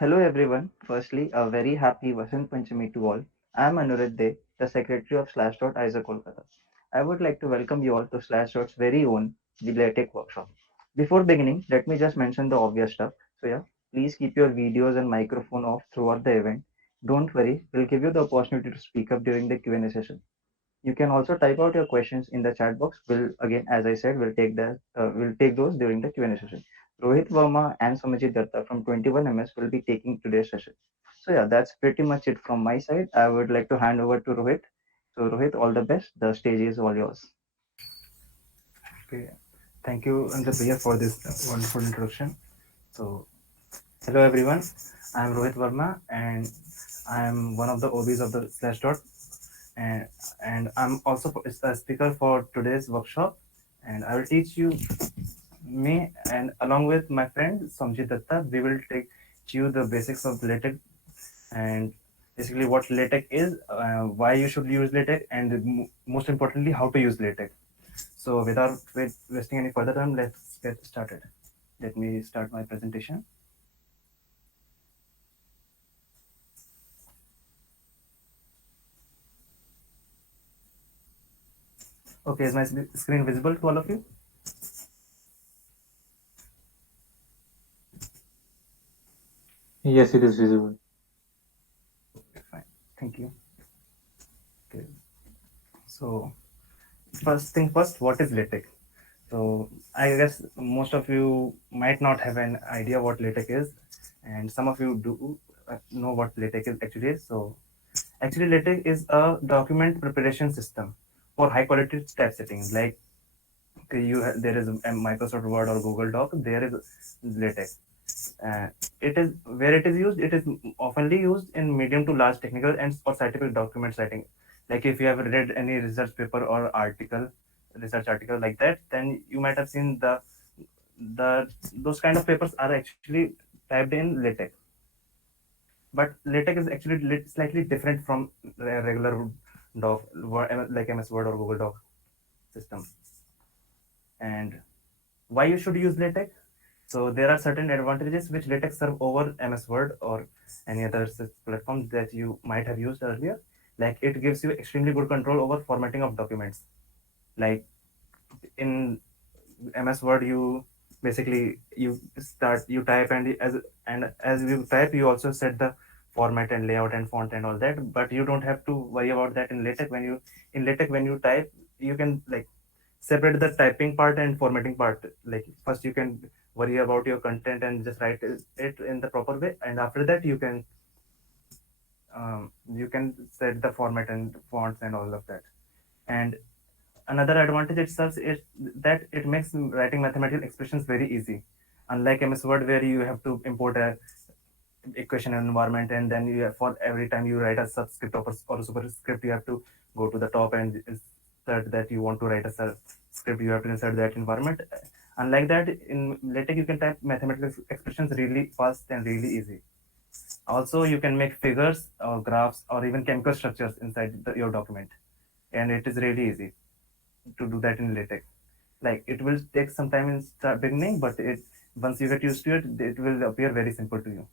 Hello everyone. Firstly, a very happy Vasant Panchami to all. I am Anuradh De, the secretary of SlashDot ISA Kolkata. I would like to welcome you all to SlashDot's very own the LaTeX workshop. Before beginning, let me just mention the obvious stuff. So yeah, please keep your videos and microphone off throughout the event. Don't worry, we'll give you the opportunity to speak up during the Q&A session. You can also type out your questions in the chat box. We'll again, as I said, we'll take those during the Q&A session. Rohit Verma and Somajit Datta from 21MS will be taking today's session. So yeah, that's pretty much it from my side. I would like to hand over to Rohit. So Rohit, all the best. The stage is all yours. Okay, thank you, Andrea, for this wonderful introduction. So, hello everyone, I am Rohit Verma, and I am one of the OBs of the SlashDot, and I'm also a speaker for today's workshop, and I will teach you me and along with my friend Somjit Datta, we will teach you the basics of LaTeX and basically what LaTeX is, why you should use LaTeX, and most importantly, how to use LaTeX. So without wasting any further time, let's get started. Let me start my presentation. Okay, is my screen visible to all of you? Yes, it is visible. Okay, fine. Thank you. Okay. So first thing first, what is LaTeX? So I guess most of you might not have an idea what LaTeX is, and some of you do know what LaTeX is actually is. So actually, LaTeX is a document preparation system for high quality typesetting. Like there is a Microsoft Word or Google Doc, there is LaTeX. Uh, it is where it is used. It is oftenly used in medium to large technical and or scientific document writing. Like if you have read any research paper or research article like that, then you might have seen the those kind of papers are actually typed in LaTeX. But LaTeX is actually slightly different from regular doc like MS Word or Google Doc system. And why you should use LaTeX? So there are certain advantages which LaTeX serve over MS Word or any other platform that you might have used earlier. Like it gives you extremely good control over formatting of documents. Like in MS Word, you basically you type and as you type, you also set the format and layout and font and all that. But you don't have to worry about that in LaTeX. When you type, you can like separate the typing part and formatting part. Like first you can worry about your content and just write it in the proper way, and after that you can set the format and fonts and all of that. And another advantage it serves is that it makes writing mathematical expressions very easy, unlike MS Word where you have to import a equation environment, and then for every time you write a subscript or a superscript, you have to go to the top and insert that you want to write a script, you have to insert that environment. Unlike that, in LaTeX you can type mathematical expressions really fast and really easy. Also, you can make figures or graphs or even chemical structures inside your document, and it is really easy to do that in LaTeX. Like it will take some time in start beginning, but it once you get used to it, it will appear very simple to you.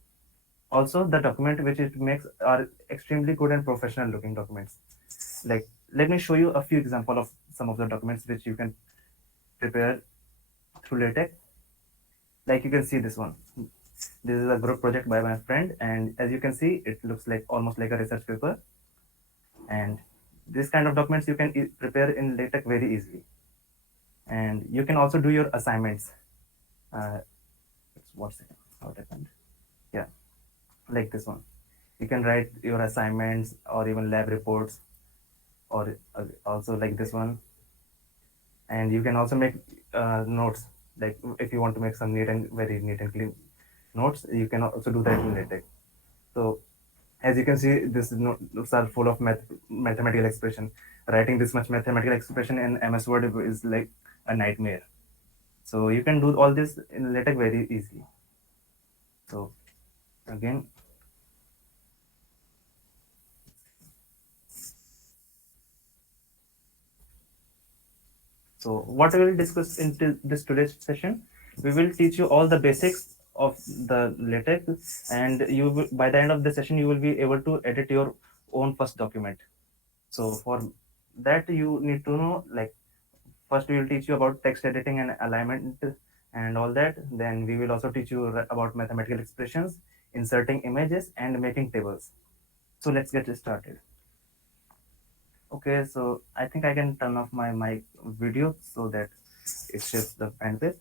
Also, the document which it makes are extremely good and professional looking documents. Like let me show you a few example of some of the documents which you can prepare through LaTeX. Like you can see this one. This is a group project by my friend, and as you can see, it looks like almost like a research paper. And this kind of documents you can prepare in LaTeX very easily. And you can also do your assignments. Uh, what's it? How it happened? Yeah, like this one. You can write your assignments or even lab reports, or also like this one. And you can also make notes. Like if you want to make some very neat and clean notes, you can also do that in LaTeX. So as you can see, this notes are full of mathematical expression. Writing this much mathematical expression in MS Word is like a nightmare. So you can do all this in LaTeX very easily. So again, so what we will discuss in this today's session, we will teach you all the basics of the latex, and by the end of the session you will be able to edit your own first document. So for that you need to know, like, first we will teach you about text editing and alignment and all that. Then we will also teach you about mathematical expressions, inserting images, and making tables. So let's get started. Okay, so I think I can turn off my mic video so that it shares the bandwidth.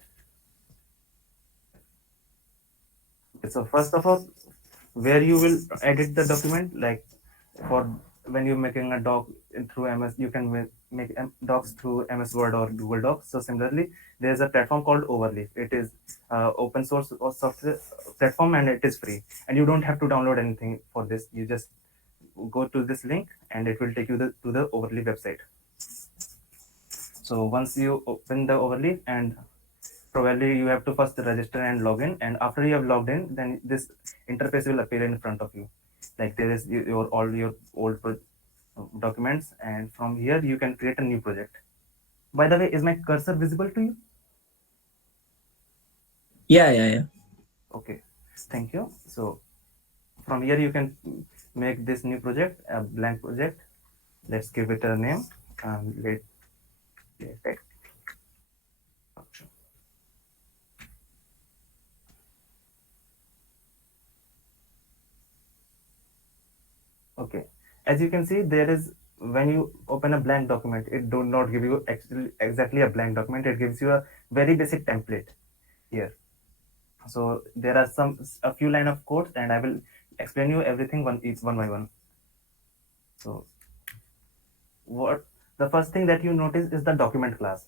Okay, so first of all, where you will edit the document, like for when you're making a doc through MS, you can make docs through MS Word or Google Docs. So similarly, there's a platform called Overleaf. It is open source or software platform, and it is free. And you don't have to download anything for this. You just go to this link, and it will take you to the Overleaf website. So once you open the Overleaf, and probably you have to first register and log in, and after you have logged in, then this interface will appear in front of you. Like there is your all your old documents, and from here you can create a new project. By the way, is my cursor visible to you? Yeah. Okay, thank you. So from here you can make this new project, a blank project. Let's give it a name. Latex. Okay, as you can see, there is, when you open a blank document, it do not give you actually exactly a blank document. It gives you a very basic template here. So there are a few line of codes, and I will explain you everything one by one. So what the first thing that you notice is the document class.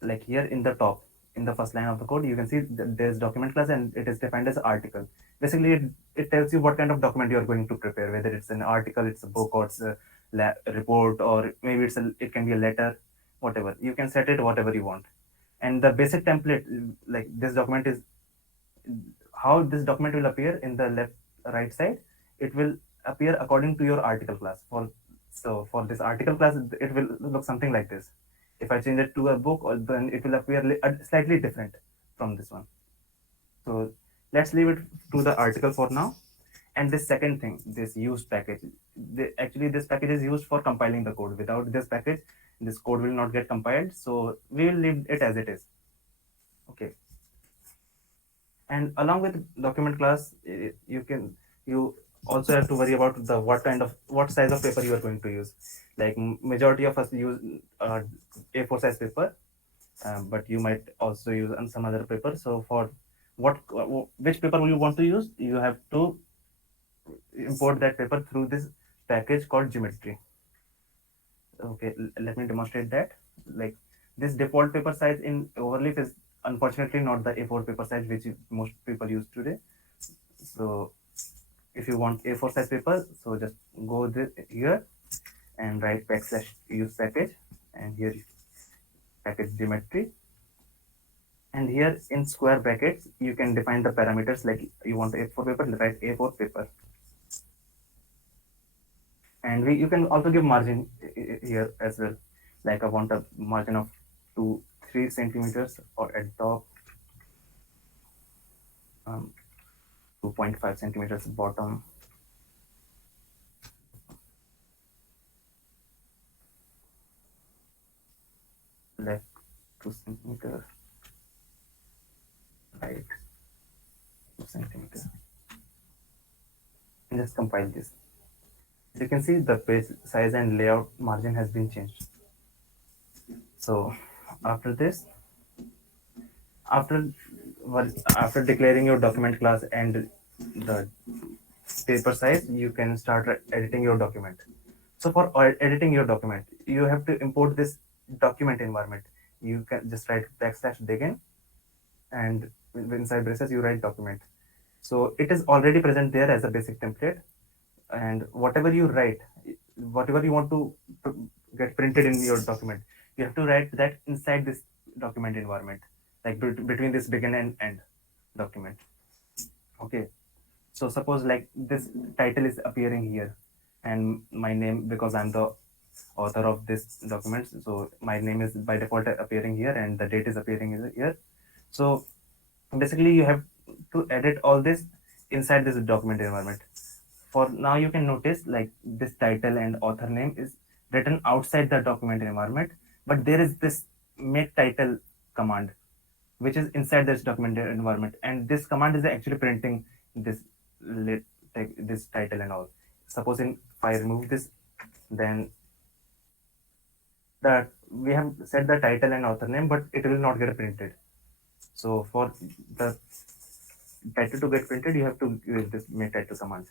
Like here in the top, in the first line of the code, you can see that there's document class, and it is defined as article. Basically, it tells you what kind of document you are going to prepare, whether it's an article, it's a book, or it's a report, or maybe it can be a letter, whatever. You can set it whatever you want. And the basic template, like this document is how this document will appear in the left right side. It will appear according to your article class. For this article class, it will look something like this. If I change it to a book, then it will appear slightly different from this one. So let's leave it to the article for now. And this second thing, this use package, actually this package is used for compiling the code. Without this package, this code will not get compiled. So we will leave it as it is. Okay. And along with document class, you also have to worry about what size of paper you are going to use. Like majority of us use A4 size paper, but you might also use some other paper. So for which paper you want to use, you have to import that paper through this package called geometry. Okay, let me demonstrate that. Like this default paper size in Overleaf is unfortunately not the A4 paper size which most people use today. So if you want A4 size paper, so just go here and write /use package, and here package geometry, and here in square brackets you can define the parameters. Like you want A4 paper, write A4 paper, and you can also give margin here as well. Like I want a margin of 2-3 centimeters, or at top 2.5 centimeters bottom. Left 2 centimeters, right 2 centimeters, and just compile this. As you can see, the page size and layout margin has been changed. So after this, after declaring your document class and the paper size, you can start editing your document. So for editing your document, you have to import this document environment. You can just write \begin, and inside braces you write document. So it is already present there as a basic template, and whatever you write, whatever you want to get printed in your document, you have to write that inside this document environment, like between this begin and end document. Okay, so suppose like this title is appearing here, and my name, because I'm the author of this document, so my name is by default appearing here, and the date is appearing here. So Basically you have to edit all this inside this document environment. For now you can notice like this title and author name is written outside the document environment, but there is this make title command which is inside this document environment, and this command is actually printing this this title and all. Suppose if I remove this, then the we have set the title and author name, but it will not get printed. So for the title to get printed, you have to use this make title command.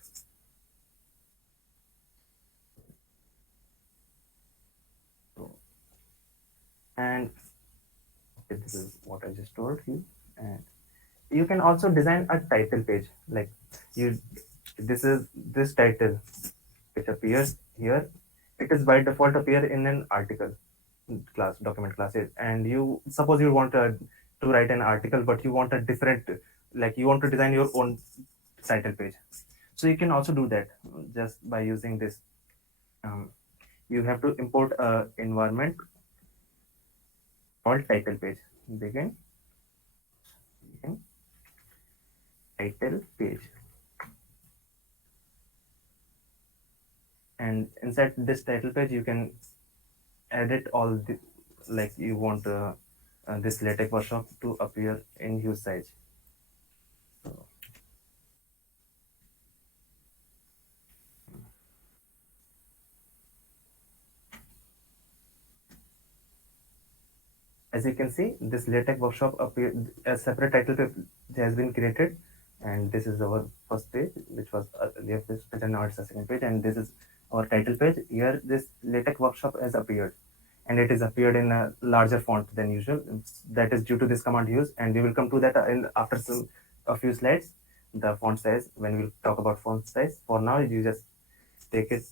So, and okay, this is what I just told you. And you can also design a title page. Like you, this is this title which appears here. It is by default appear in an article class, document classes. And you suppose you want to write an article, but you want a different, like you want to design your own title page. So you can also do that just by using this. You have to import a environment called title page. Begin title page, and inside this title page you can edit all the, like you want this latex workshop to appear in huge size. So as you can see, this latex workshop appear a separate title page has been created, and this is our first page, which was earlier page, and now it's the second page, and this is our title page. Here, this latex workshop has appeared, and it is appeared in a larger font than usual. That is due to this command use, and we will come to that in after a few slides. The font size, when we'll talk about font size. For now, you just take it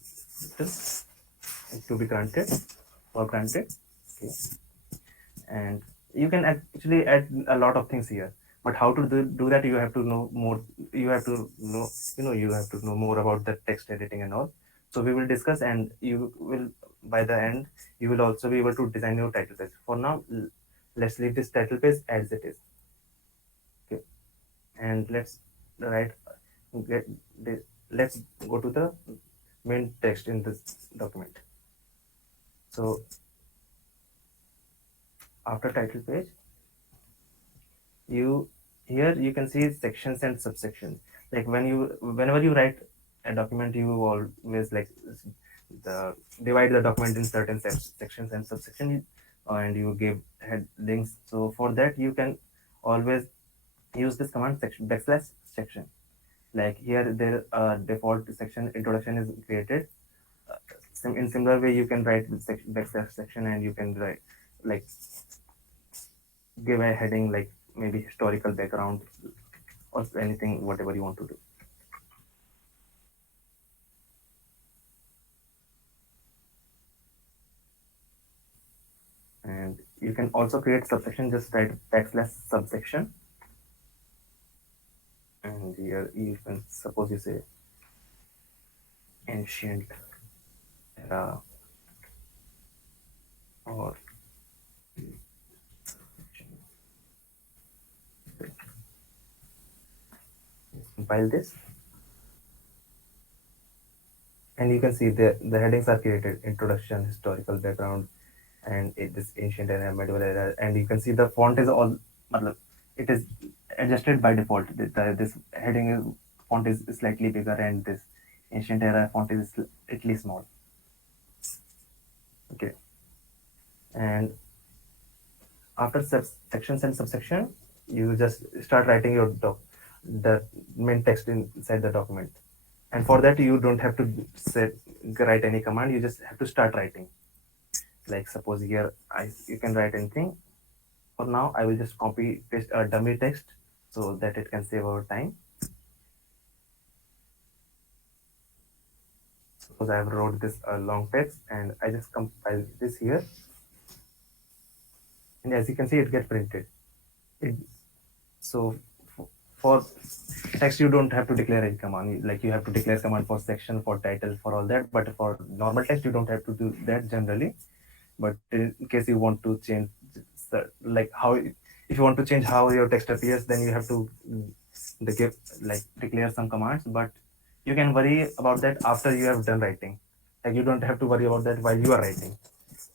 to be granted or granted. Okay. And you can actually add a lot of things here, but how to do that, you have to know more. You have to know, you have to know more about the text editing and all. So we will discuss, and you will, by the end, you will also be able to design your title page. For now, let's leave this title page as it is. Okay, and let's write get this, let's go to the main text in this document. So after title page, you here you can see sections and subsections. Like whenever you write a document, you always like the divide the document in certain sections and subsections, and you give headings. So for that, you can always use this command section backslash section. Like here, there default section introduction is created. In similar way, you can write backslash section, and you can write like give a heading like maybe historical background or anything, whatever you want to do. And you can also create subsection, just write backslash subsection. And here you can suppose you say ancient era or compile this, and you can see the headings are created: introduction, historical background, and this ancient era, medieval era. And you can see the font is all, it is adjusted by default. This heading is, font is slightly bigger, and this ancient era font is slightly small. Okay, and after sections and subsection, you just start writing your the main text inside the document. And for that, you don't have to write any command. You just have to start writing. Like suppose here, you can write anything. For now, I will just copy paste a dummy text so that it can save our time. Suppose I have wrote this long text, and I just compile this here. And as you can see, it gets printed. So for text, you don't have to declare any command. Like you have to declare command for section, for title, for all that. But for normal text, you don't have to do that generally. But in case you want to change, like how if you want to change how your text appears, then you have to give like declare some commands, but you can worry about that after you have done writing. Like you don't have to worry about that while you are writing.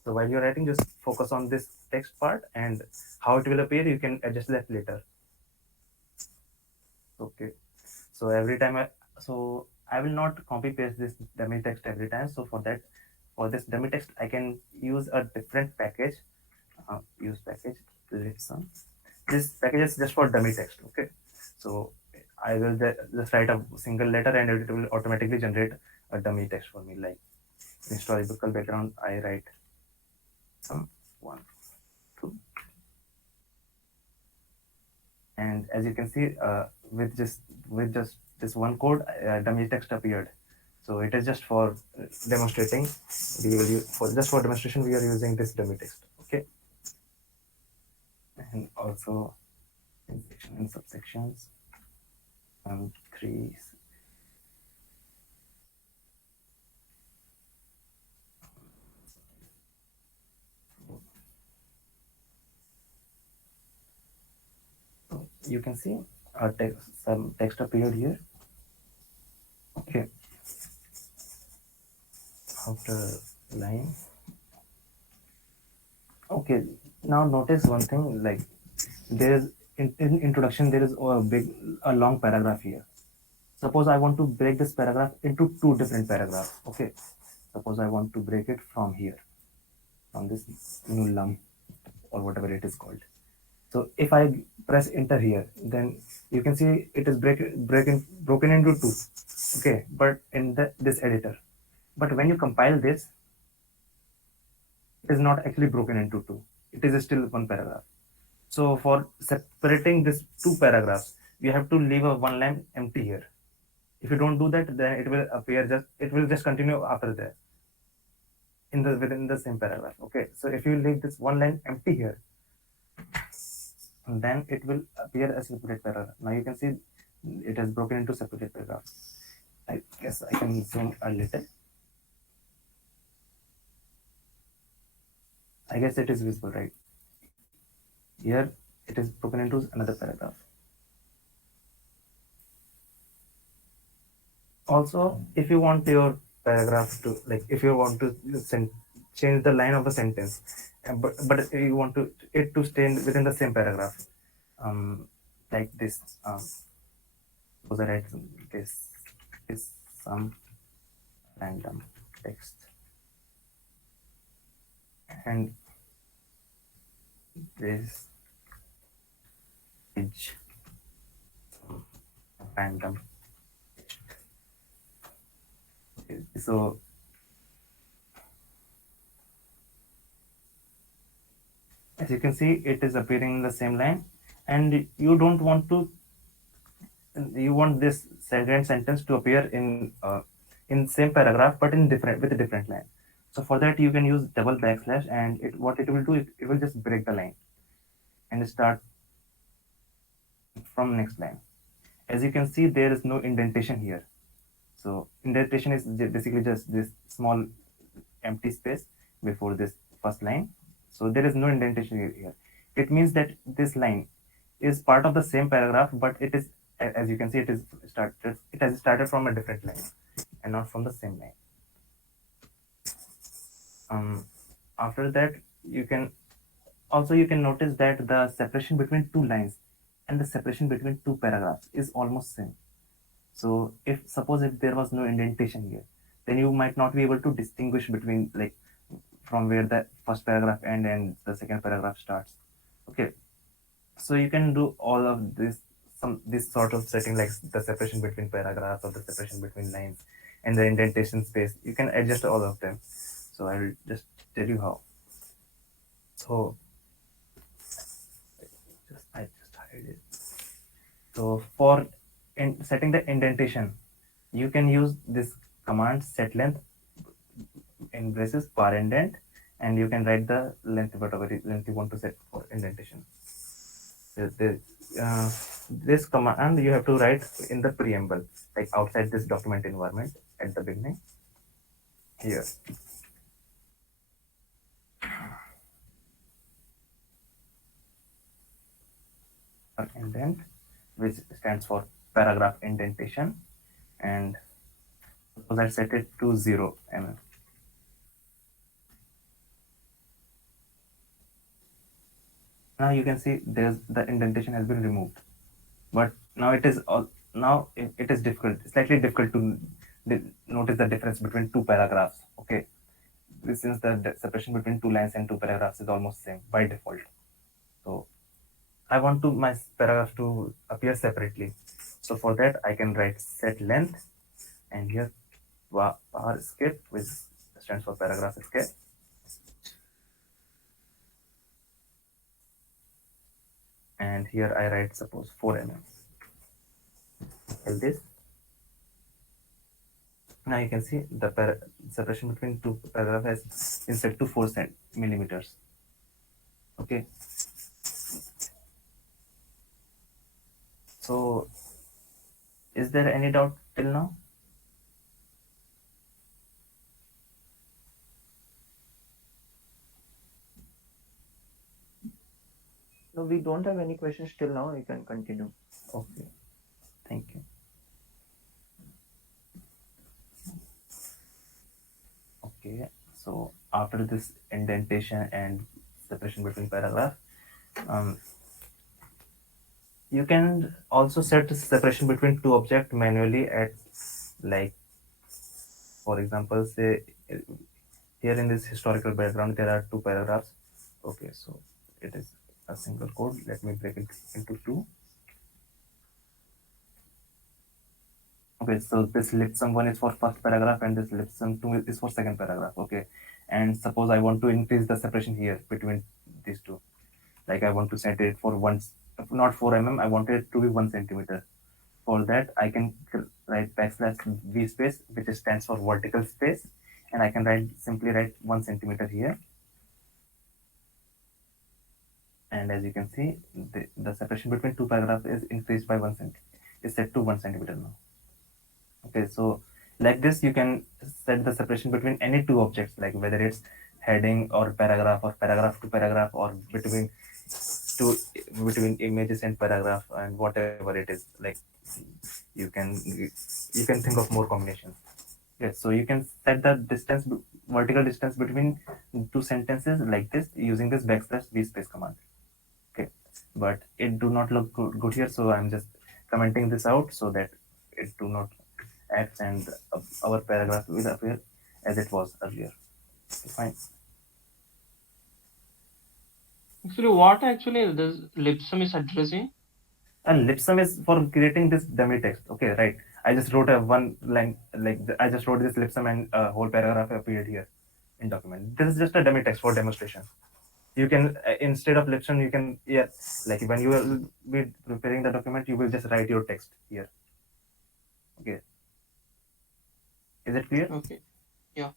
So while you're writing, just focus on this text part, and how it will appear, you can adjust that later. Okay. So every time I will not copy paste this dummy text every time. So for that, for this dummy text, I can use a different package. Use package listen. This package is just for dummy text. Okay. So I will just write a single letter, and it will automatically generate a dummy text for me. Like historical background, I write some one, two, and as you can see, with just this one code, dummy text appeared. So it is just for demonstrating. We will use for just for demonstration. We are using this dummy text. Okay, and also in section and subsections. Three. So you can see some text appeared here. Okay. After line. Okay. Now notice one thing. Like there is in introduction, there is a long paragraph here. Suppose I want to break this paragraph into two different paragraphs. Okay. Suppose I want to break it from here, from this nullum or whatever it is called. So if I press enter here, then you can see it is broken into two. Okay, but in this editor. But when you compile this, it is not actually broken into two. It is still one paragraph. So for separating this two paragraphs, you have to leave a one line empty here. If you don't do that, then it will appear it will just continue after that within the same paragraph. Okay, so if you leave this one line empty here, then it will appear as separate paragraph. Now you can see it has broken into separate paragraphs. I guess I can zoom a little. I guess it is visible, right? Here it is broken into another paragraph. Also, if you want your paragraph to if you want to change the line of the sentence, but you want it to stay within the same paragraph, like this. Suppose I write this is some random text, and this is random. So as you can see, it is appearing in the same line, and you don't want to. You want this second sentence to appear in same paragraph, but in different with a different line. So for that, you can use double backslash, and what it will do is it will just break the line and start from next line. As you can see, there is no indentation here. So indentation is basically just this small empty space before this first line. So there is no indentation here. It means that this line is part of the same paragraph, but it is, as you can see, it has started from a different line and not from the same line. After that, you can notice that the separation between two lines and the separation between two paragraphs is almost same. So suppose if there was no indentation here, then you might not be able to distinguish between from where the first paragraph ends and the second paragraph starts. Okay, so you can do all of this sort of setting, like the separation between paragraphs or the separation between lines and the indentation space. You can adjust all of them. So I will just tell you how. So I just hide it. So for setting the indentation, you can use this command set length in braces bar indent, and you can write the length, whatever length you want to set for indentation. This command you have to write in the preamble, like outside this document environment at the beginning here. indent, which stands for paragraph indentation, and suppose I set it to 0 mm. Now you can see there's the indentation has been removed, but now it is all now it is difficult, slightly difficult to notice the difference between two paragraphs. Okay, since the separation between two lines and two paragraphs is almost same by default. So I want to my paragraph to appear separately. So for that I can write set length, and here bar skip, which stands for paragraph skip, and here I write suppose 4 mm. Like this. Now you can see the separation between two paragraphs has been set to 4 millimeters. Okay. So is there any doubt till now? No, we don't have any questions till now. You can continue. Okay. Thank you. Okay. So after this indentation and separation between paragraph, um, you can also set separation between two objects manually at, like, for example, say here in this historical background there are two paragraphs. Okay, so it is a single code. Let me break it into two. Okay, so this lipsum one is for first paragraph and this lipsum two is for second paragraph. Okay, and suppose I want to increase the separation here between these two. Like I want to set it for once, not 4 mm, I want it to be 1 centimeter. For that, I can write backslash v space, which stands for vertical space, and I can simply write 1 centimeter here. And as you can see, the separation between two paragraphs is increased by 1 centimeter. Is set to 1 centimeter now. Okay, so like this, you can set the separation between any two objects, like whether it's heading or paragraph to paragraph, or two between images and paragraph, and whatever it is. Like you can you can think of more combinations. Yes, so you can set the vertical distance between two sentences like this using this backslash v space command. Okay, but it do not look good here, so I'm just commenting this out so that it do not act, and our paragraph will appear as it was earlier. Okay, fine. Actually, what actually this lipsum is addressing? And lipsum is for creating this dummy text. Okay, right. I just wrote a one line, like I just wrote this lipsum and a whole paragraph appeared here in document. This is just a dummy text for demonstration. You can instead of lipsum, you can, yeah, like when you will be preparing the document, you will just write your text here. Okay, is it clear? Okay, yeah.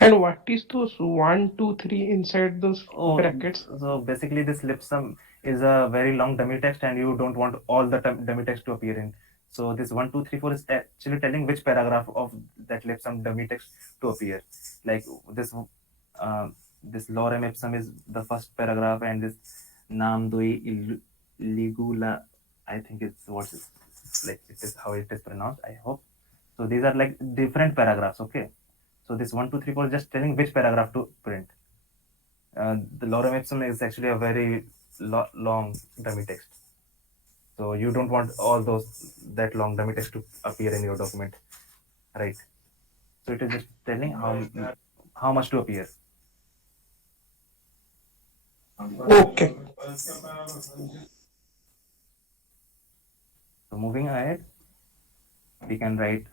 And what is those 1, 2, 3 inside those brackets? So basically, this lipsum is a very long dummy text, and you don't want all the dummy text to appear in. So this 1, 2, 3, 4 is actually telling which paragraph of that lipsum dummy text to appear. Like this lorem ipsum is the first paragraph, and this nam doi ligula, I think it's what is, like it is how it is pronounced, I hope. So these are like different paragraphs. Okay, so this 1, 2, 3, 4 is just telling which paragraph to print. The lorem ipsum is actually a very long dummy text. So you don't want all that long dummy text to appear in your document, right? So it is just telling how much to appear. Okay. So moving ahead, we can write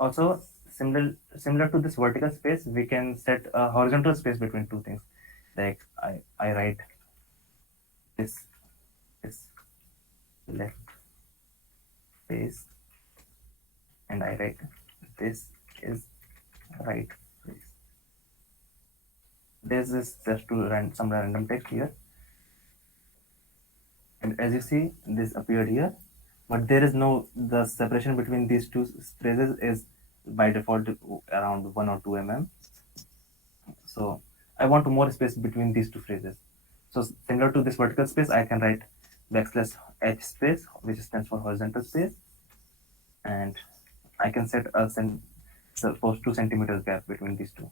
also similar to this vertical space. We can set a horizontal space between two things. Like I write this is left space, and I write this is right space. This is just to run some random text here, and as you see, this appeared here, but there is no, the separation between these two phrases is by default around 1 or 2 mm. So I want more space between these two phrases. So similar to this vertical space, I can write backslash h space, which stands for horizontal space, and I can set a suppose 2 centimeters gap between these two.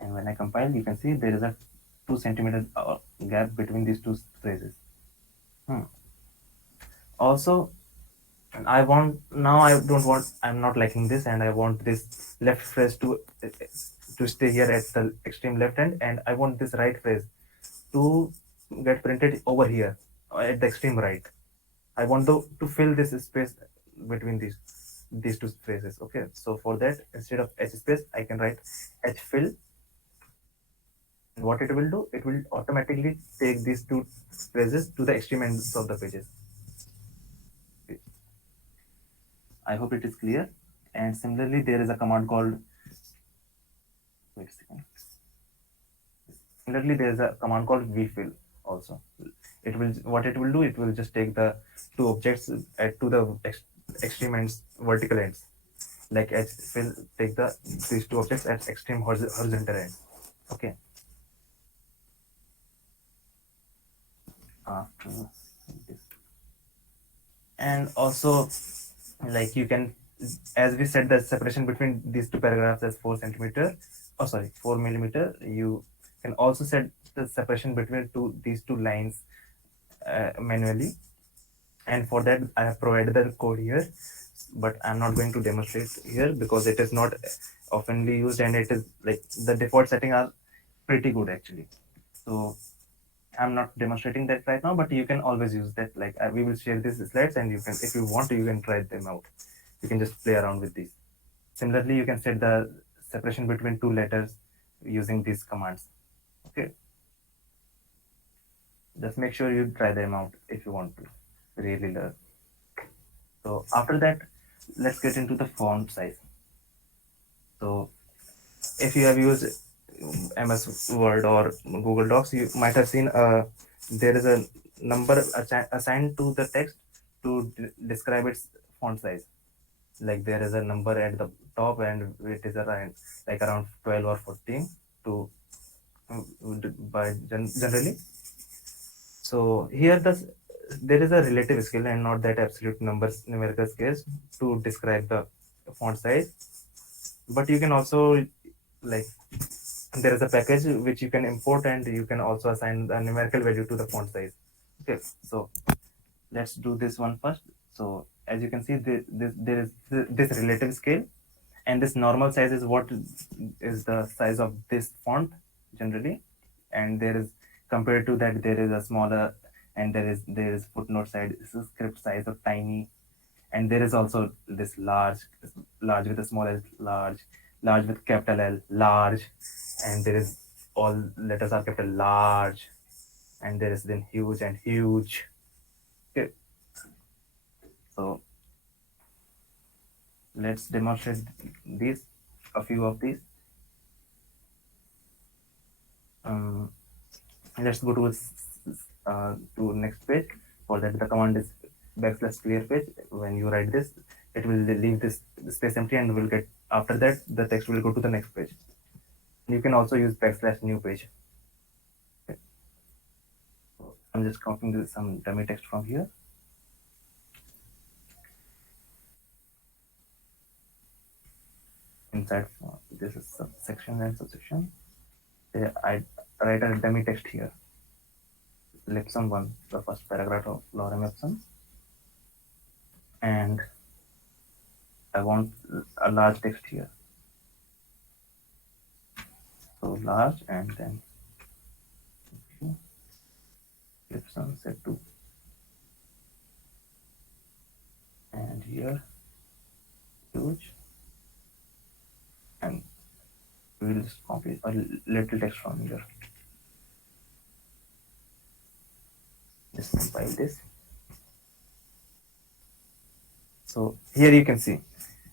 And when I compile, you can see there is a 2 centimeter gap between these two phrases. Also, I want now. I don't want. I'm not liking this, and I want this left phrase to stay here at the extreme left end, and I want this right phrase to get printed over here at the extreme right. I want to fill this space between these two phrases. Okay, so for that, instead of h space, I can write h fill. And what it will do, it will automatically take these two phrases to the extreme ends of the pages. I hope it is clear. And similarly, there is a command called, wait a second. Similarly, there is a command called vfill also. It will, what it will do, it will just take the two objects to the extreme ends, vertical ends. Like fill, take these two objects at extreme horizontal ends. Okay. After this. And also, like you can, as we said, the separation between these two paragraphs as 4 centimeter, 4 millimeter. You can also set the separation between these two lines manually, and for that I have provided the code here, but I'm not going to demonstrate here because it is not oftenly used, and it is like the default setting are pretty good actually. So I'm not demonstrating that right now, but you can always use that. Like we will share these slides, and you can, if you want to, you can try them out. You can just play around with these. Similarly, you can set the separation between two letters using these commands. Okay. Just make sure you try them out if you want to really learn. So after that, let's get into the font size. So if you have used MS Word or Google Docs, you might have seen there is a number assigned to the text to describe its font size. Like there is a number at the top, and it is around 12 or 14 to by generally. So here there is a relative scale and not that absolute numerical scale to describe the font size. But you can also, like, there is a package which you can import, and you can also assign a numerical value to the font size. Okay, so let's do this one first. So as you can see, there is this relative scale, and this normal size is what is the size of this font generally, and there is, compared to that, there is a smaller, and there is footnote size, script size of tiny, and there is also this large with a small l, large with capital L, large, and there is all letters are capital large, and there is then huge and huge. Okay, so let's demonstrate these, a few of these. Let's go to next page. For that, the command is \clear page. When you write this, it will leave this space empty, and will get, after that the text will go to the next page. You can also use \new page. Okay. So I'm just copying some dummy text from here. Inside this is subsection and subsection. I write a dummy text here. Lesson 1, the first paragraph of Lorem Ipsum, and I want a large text here. So large, and then Ipsum set to, and here huge, and we will just copy a little text from here. Just compile this. So here you can see,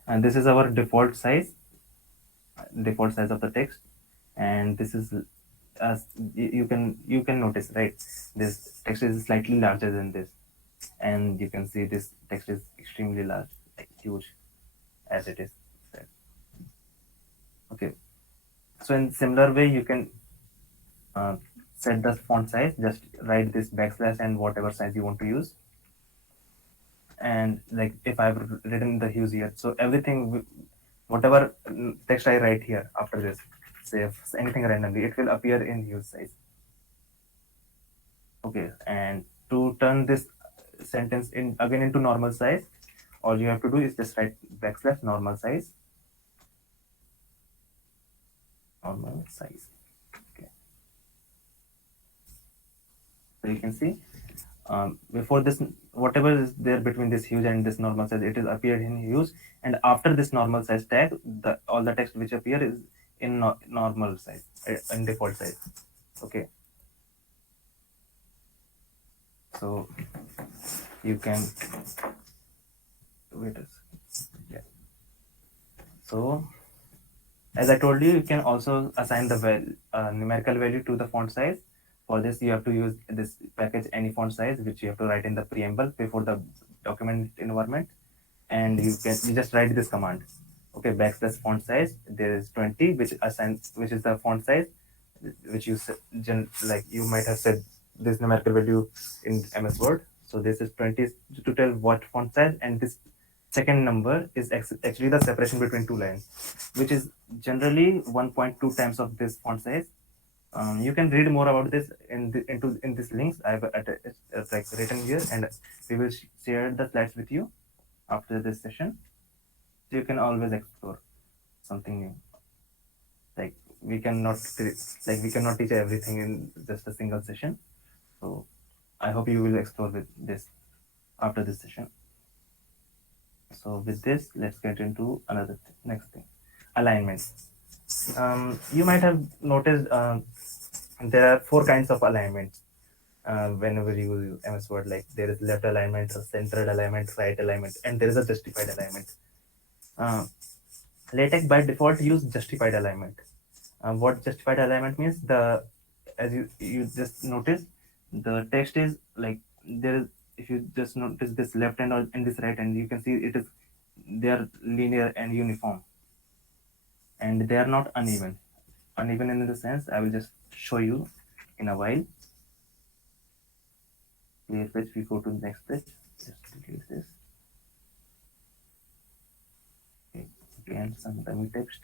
and this is our default size of the text, and this is, as you can notice, right, this text is slightly larger than this, and you can see this text is extremely large, like huge, as it is said. Okay, so in similar way, you can set the font size, just write this backslash and whatever size you want to use. And like if I've written the hues here, so everything, whatever text I write here after this, say if anything randomly, it will appear in hue size. Okay, and to turn this sentence in again into normal size, all you have to do is just write backslash normal size. Normal size. Okay. So you can see before this, whatever is there between this hues and this normal size, it is appeared in hues, and after this normal size tag, all the text which appear is in normal size, in default size. Okay. So you can wait a second. Yeah. So as I told you, you can also assign the numerical value to the font size. For this, you have to use this package any font size, which you have to write in the preamble before the document environment, and you just write this command. Okay, backslash font size. There is 20, which is the font size, which you like you might have said this numerical value in MS Word. So this is 20 to tell what font size, and this second number is actually the separation between two lines, which is generally 1.2 times of this font size. You can read more about this in this links I've like written here, and we will share the slides with you after this session. So you can always explore something new. Like we cannot teach everything in just a single session. So I hope you will explore with this after this session. So with this, let's get into another next thing, alignment. You might have noticed there are 4 kinds of alignments whenever you use MS Word. Like there is left alignment, centered alignment, right alignment, and there is a justified alignment. LaTeX by default use justified alignment. What justified alignment means, as you just notice, the text is like there is, if you just notice this left hand and this right hand, you can see they are linear and uniform, and they are not uneven. Uneven in the sense, I will just show you in a while. Clear page, we go to the next page. Just delete this. Okay, again some dummy text.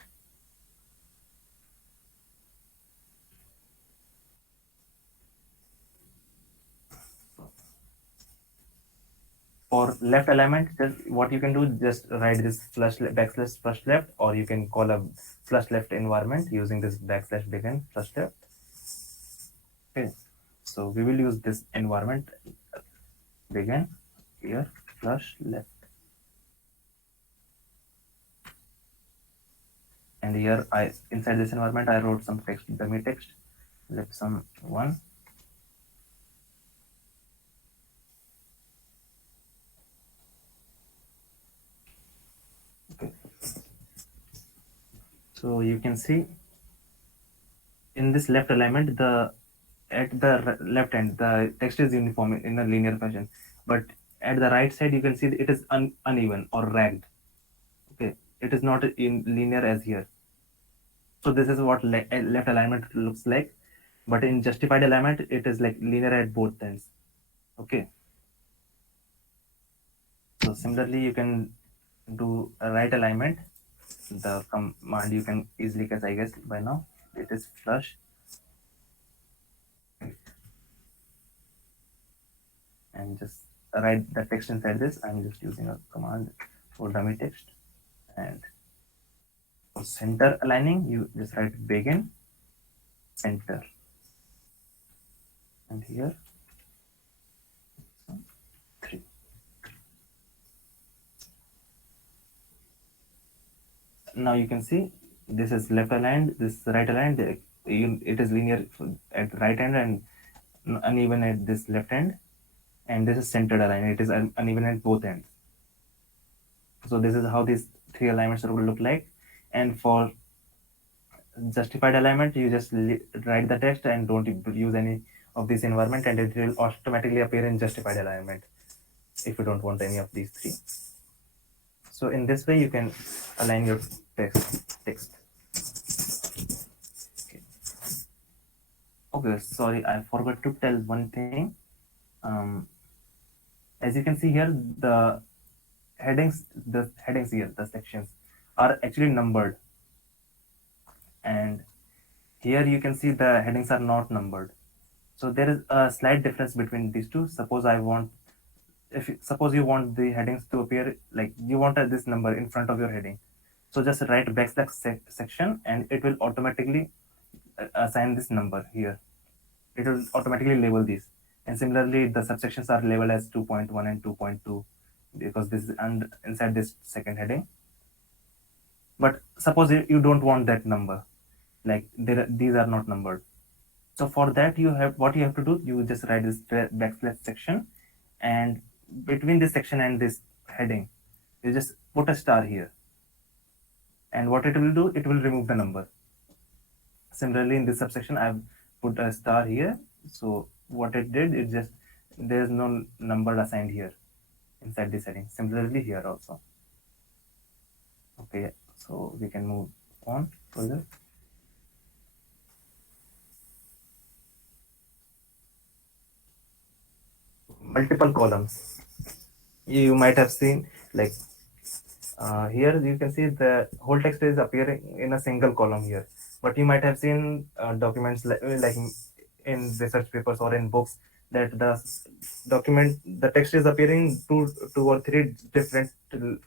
For left alignment, just what you can do, just write this backslash flush left, or you can call a flush left environment using this backslash begin flush left. Okay, so we will use this environment begin here flush left, and here inside this environment I wrote some text, dummy text, left some 1. Okay. So you can see in this left alignment, at the left end, the text is uniform in a linear fashion, but at the right side, you can see it is uneven or ragged. Okay, it is not in linear as here. So this is what left alignment looks like, but in justified alignment, it is like linear at both ends. Okay. So similarly, you can do a right alignment. The command you can easily guess, I guess by now, it is flush. And just write the text inside this. I'm just using a command for dummy text. And for center aligning, you just write begin center. And here 3. Now you can see this is left aligned, this right aligned. It is linear at right end and uneven at this left end, and this is centered aligned. It is uneven at both ends. So this is how these 3 alignments will look like. And for justified alignment, you just write the text and don't use any of this environment, and it will automatically appear in justified alignment if you don't want any of these 3. So in this way, you can align your text. Okay. Okay, sorry, I forgot to tell one thing. Um, as you can see here, the headings here, the sections are actually numbered, and here you can see the headings are not numbered. So there is a slight difference between these two. Suppose I want, suppose you want the headings to appear like you want this number in front of your heading. So just write backslash section, and it will automatically assign this number here. It will automatically label these. And similarly, the subsections are labeled as 2.1 and 2.2 because this is inside this second heading. But suppose you don't want that number, like these are not numbered. So for that, you have what you have to do. You just write this backslash section, and between this section and this heading, you just put a star here. And what it will do, it will remove the number. Similarly, in this subsection, I've put a star here. So what it did, it just there's no number assigned here inside this heading. Similarly here also. Okay, so we can move on further. Multiple columns. You might have seen like here you can see the whole text is appearing in a single column here. But you might have seen documents like in research papers or in books that the text is appearing two or three different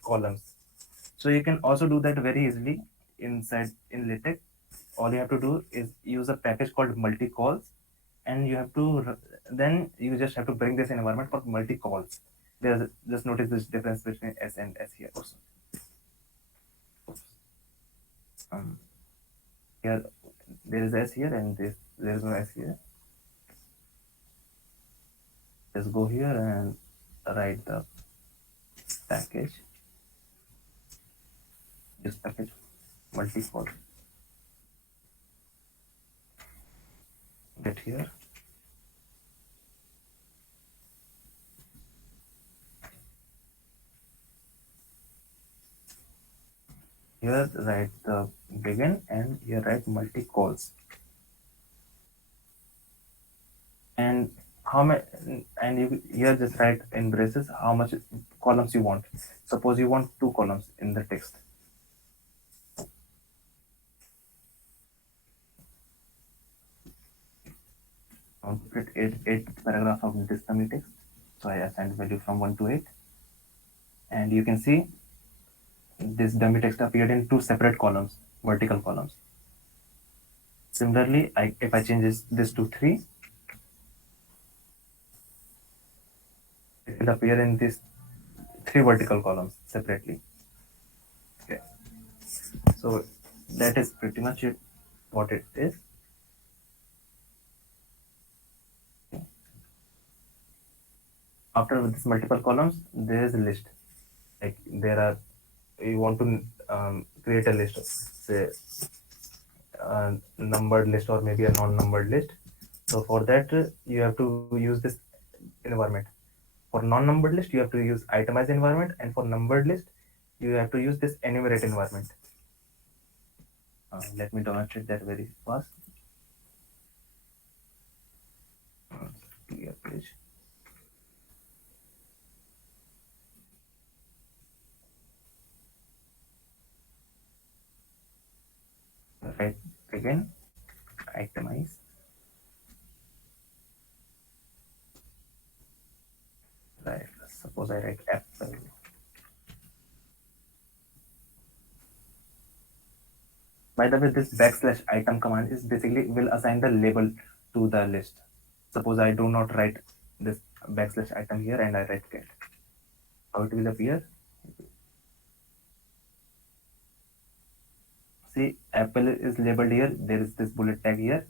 columns. So you can also do that very easily inside in LaTeX. All you have to do is use a package called multi-calls, and you have to then you just have to bring this environment for multi-calls. There's just notice this difference between S and S here also. Um, here there is S here and there is no S here. Just go here and write the package. This package multi-call. Get here. Here write the begin and here write multi-calls. And how many, and you here just write in braces how much columns you want. Suppose you want 2 columns in the text. Complete 8 paragraphs of this dummy text. So I assigned value from 1 to 8. And you can see this dummy text appeared in 2 separate columns, vertical columns. Similarly, if I change this to 3, it will appear in these 3 vertical columns separately. Okay. So that is pretty much it, what it is. Okay. After this multiple columns, there is a list. Like you want to create a list of, say, numbered list or maybe a non-numbered list. So for that, you have to use this environment. For non-numbered list, you have to use itemized environment, and for numbered list, you have to use this enumerate environment. Let me demonstrate that very fast. Clear page. Right, again, itemize. Right, suppose I write apple. By the way, this backslash item command is basically will assign the label to the list. Suppose I do not write this backslash item here and I write cat. How it will appear? See, apple is labeled here. There is this bullet tag here.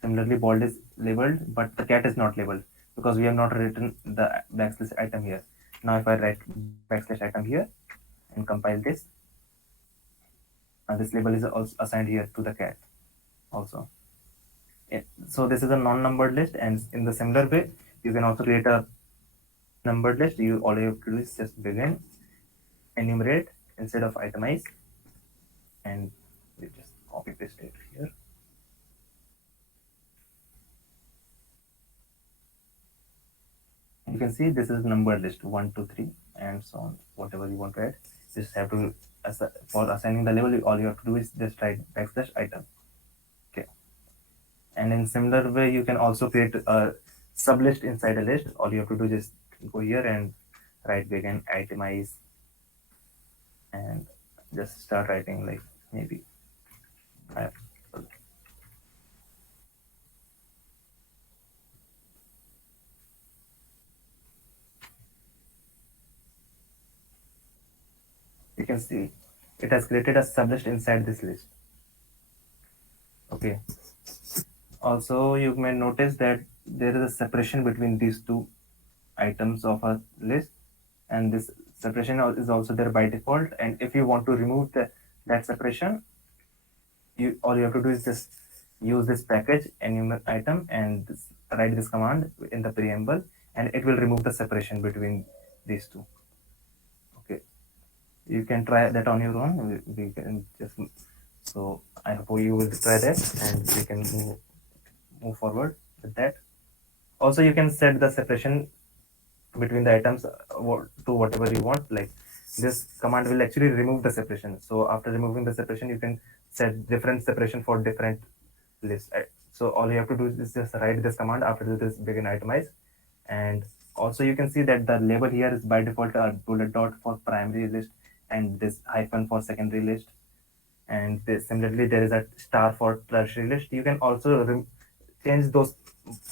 Similarly, bald is labeled, but the cat is not labeled because we have not written the backslash item here. Now, if I write backslash item here and compile this, this label is also assigned here to the cat also. So this is a non-numbered list, and in the similar way, you can also create a numbered list. All you have to do is just begin, enumerate instead of itemize, and you just copy paste it here. you can see this is number list 1, 2, 3, and so on. Whatever you want to add, just have to for assigning the label. All you have to do is just write backslash item. Okay. And in similar way, you can also create a sublist inside a list. All you have to do is just go here and write begin itemize, and just start writing like maybe. You can see it has created a sublist inside this list. Okay. Also, you may notice that there is a separation between these two items of a list, and this separation is also there by default. And if you want to remove that separation, all you have to do is just use this package enumerate item and write this command in the preamble, and it will remove the separation between these two. Okay, you can try that on your own. We can just so I hope you will try that, and we can move forward with that. Also, you can set the separation between the items to whatever you want. Like this command will actually remove the separation. So after removing the separation, you can set different separation for different lists. So all you have to do is just write this command after this begin itemize. And also you can see that the label here is by default a bullet dot for primary list and this hyphen for secondary list. And similarly, there is a star for tertiary list. You can also change those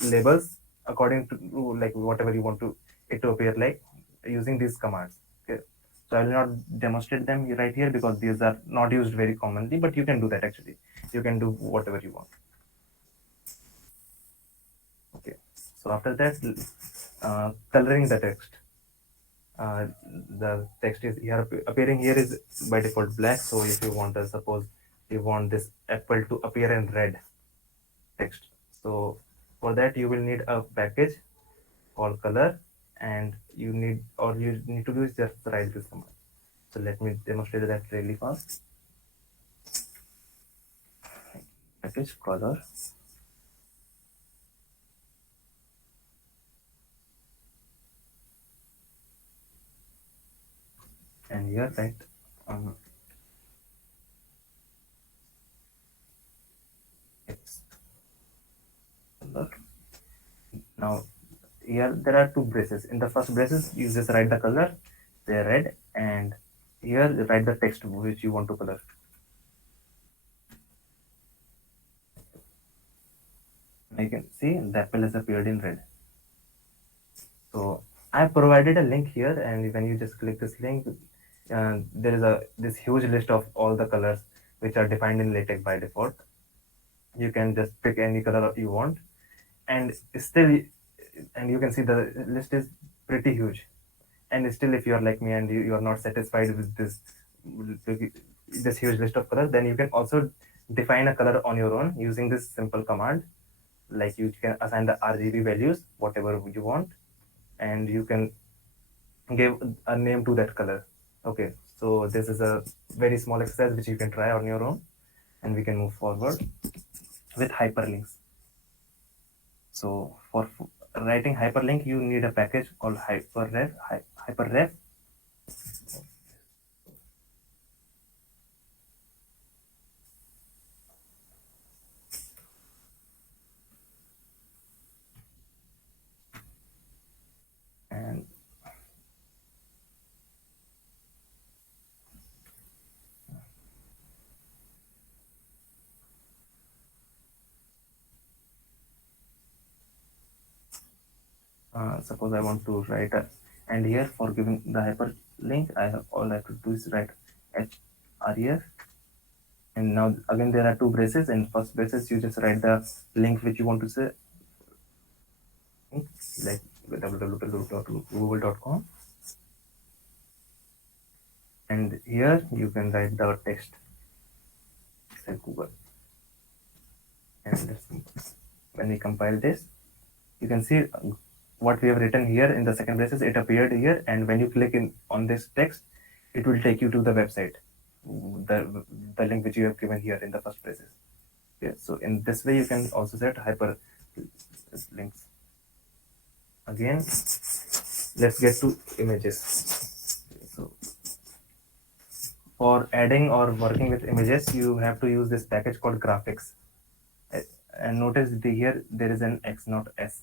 labels according to like whatever you want to it to appear like using these commands. Okay, so I will not demonstrate them right here because these are not used very commonly, but you can do that actually. You can do whatever you want. Okay, so after that, coloring the text. The text is here appearing here is by default black. So if you want to suppose you want this apple to appear in red text, so for that you will need a package called color, and you need to do is just write this command. So let me demonstrate that really fast. Package color, and here write text color. Now here there are two braces. In the first braces, you just write the color, say red, and here write the text which you want to color. You can see the apple has appeared in red. So I have provided a link here, and when you just click this link, there is this huge list of all the colors which are defined in LaTeX by default. You can just pick any color you want, and you can see the list is pretty huge. And still, if you are like me and you are not satisfied with this huge list of colors, then you can also define a color on your own using this simple command. Like you can assign the RGB values, whatever you want, and you can give a name to that color. Okay, so this is a very small exercise which you can try on your own, and we can move forward with hyperlinks. So for writing hyperlink, you need a package called hyperref. And suppose I want to write and here for giving the hyperlink, all I have to do is write href. And now again there are two braces. In first braces, you just write the link which you want to say, like www.google.com, and here you can write the text like Google. And when we compile this, you can see what we have written here in the second braces, it appeared here, and when you click on this text, it will take you to the website, the link which you have given here in the first braces. Okay, so in this way you can also set hyperlinks. Again, let's get to images. So for adding or working with images, you have to use this package called graphics. Uh, and notice here there is an X, not S.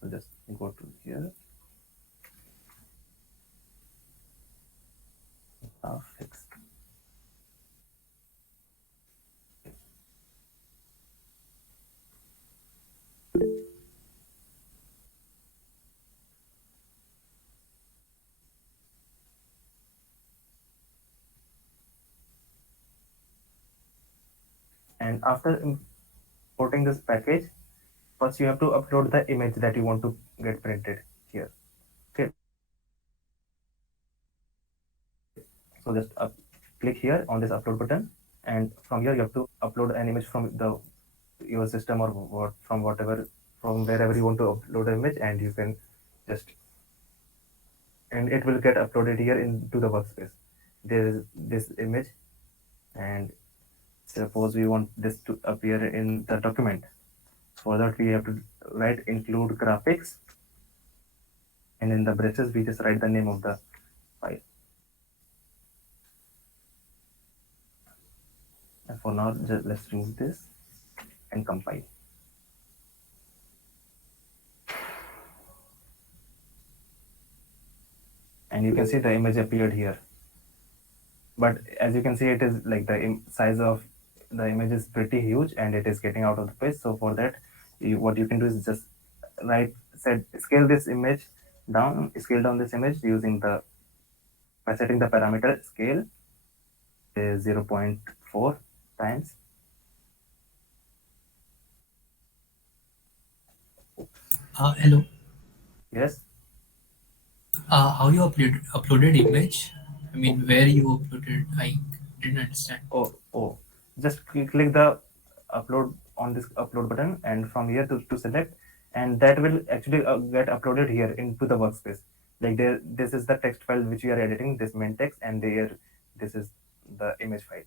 So just go to here, graphics. And after importing this package, first you have to upload the image that you want to get printed here. Okay, so just click here on this upload button, and from here you have to upload an image from the your system or from whatever, from wherever you want to upload an image, and you can just, and it will get uploaded here into the workspace. There is this image, and suppose we want this to appear in the document. For that we have to write include graphics, and in the braces we just write the name of the file. And for now, just let's remove this and compile. And you can see the image appeared here. But as you can see, it is like the size of the image is pretty huge, and it is getting out of the page. So for that, what you can do is just scale this image down, scale down this image using by setting the parameter scale is 0.4 times. Hello. Yes. How you uploaded image? I mean, where you uploaded? I didn't understand. Oh, just click the upload on this upload button, and from here to select, and that will actually get uploaded here into the workspace. Like this is the text file which we are editing, this main text, and there, this is the image file.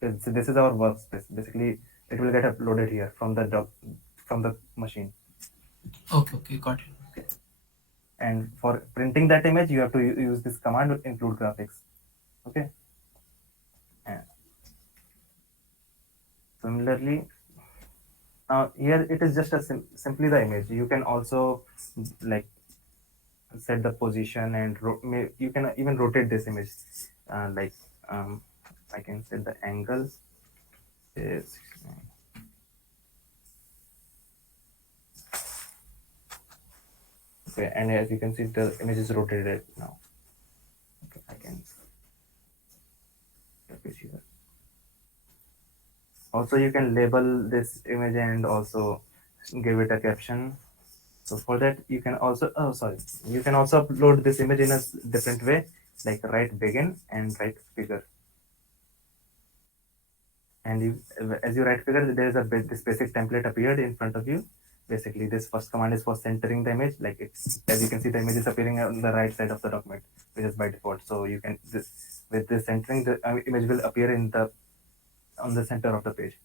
This is our workspace. Basically, it will get uploaded here from the machine. Okay, got it. Okay. And for printing that image, you have to use this command include graphics. Okay. And similarly, here it is just a simply the image. You can also like set the position, and you can even rotate this image. Like I can set the angle is, okay, and as you can see, the image is rotated now. Okay, I can it here. Also, you can label this image and also give it a caption. So for that, you can also you can also upload this image in a different way, like write begin and write figure. And as you write figure, there is this basic template appeared in front of you. Basically, this first command is for centering the image. Like it's, as you can see, the image is appearing on the right side of the document, which is by default. So you can with this centering, the image will appear on the center of the page.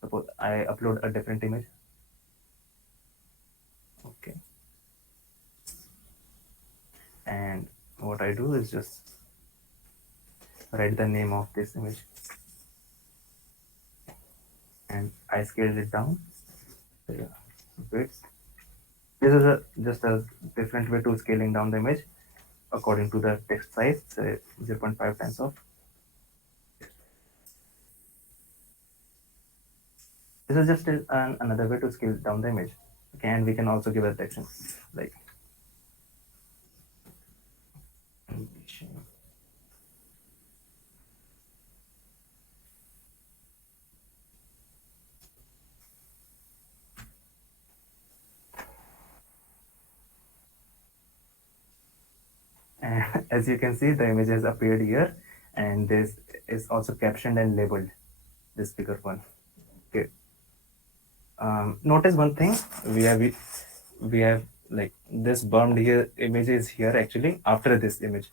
Suppose I upload a different image. Okay. And what I do is just write the name of this image, and I scaled it down. Wait. This is just a different way to scaling down the image according to the text size, 0.5 times of. This is just another way to scale down the image. Okay, and we can also give a section like and as you can see, the image has appeared here, and this is also captioned and labeled, this figure one. Okay. Notice one thing, we have like this bummed here image is here actually after this image.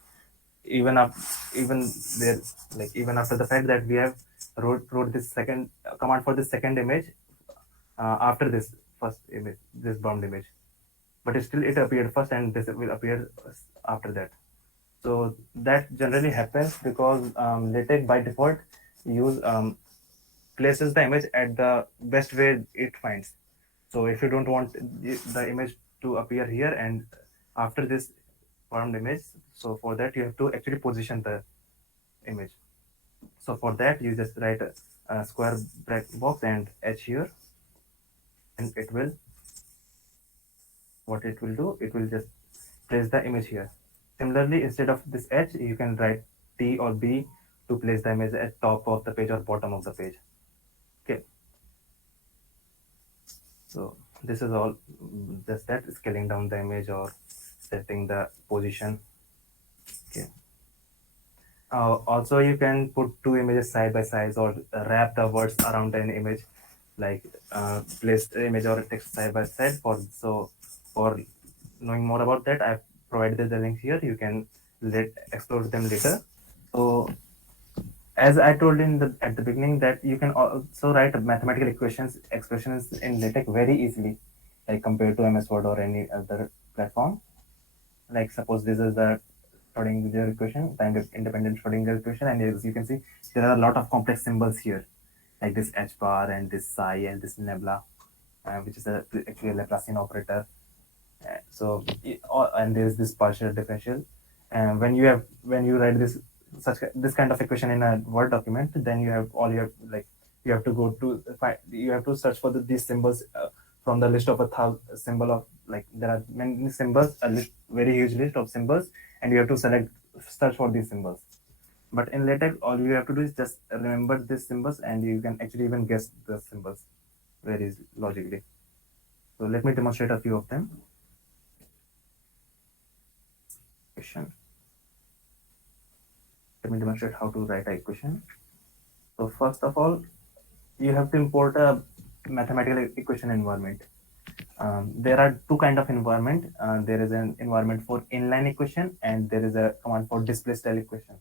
Even there, like even after the fact that we have wrote this second command for this second image after this first image, this bummed image. but still it appeared first and this will appear after that. So that generally happens because LaTeX by default use places the image at the best way it finds. So if you don't want the image to appear here and after this formed image, so for that you have to actually position the image. So for that you just write a square box and h here, and it will, what it will do, it will just place the image here. Similarly, instead of this h, you can write t or b to place the image at top of the page or bottom of the page. Okay. So this is all just that, scaling down the image or setting the position. Okay. Also, you can put two images side by side or wrap the words around an image, like place the image or text side by side. For knowing more about that, I've provided the link here. You can explore them later. So as I told in the at the beginning, that you can also write mathematical expressions in LaTeX very easily, like compared to MS Word or any other platform. Like suppose this is the Schrodinger equation, the independent Schrodinger equation, and as you can see, there are a lot of complex symbols here, like this h bar and this psi and this nebula, which is actually a Laplacian operator. And there is this partial differential. And when you write this kind of equation in a Word document, then you have to go to you have to search for these symbols from the list of symbol of, like there are many symbols, very huge list of symbols, and you have to search for these symbols. But in LaTeX, all you have to do is just remember these symbols, and you can actually even guess the symbols very logically. So let me demonstrate a few of them. Equation. Let me demonstrate how to write an equation. So first of all, you have to import a mathematical equation environment. There are two kind of environment. There is an environment for inline equation, and there is a command for display style equation.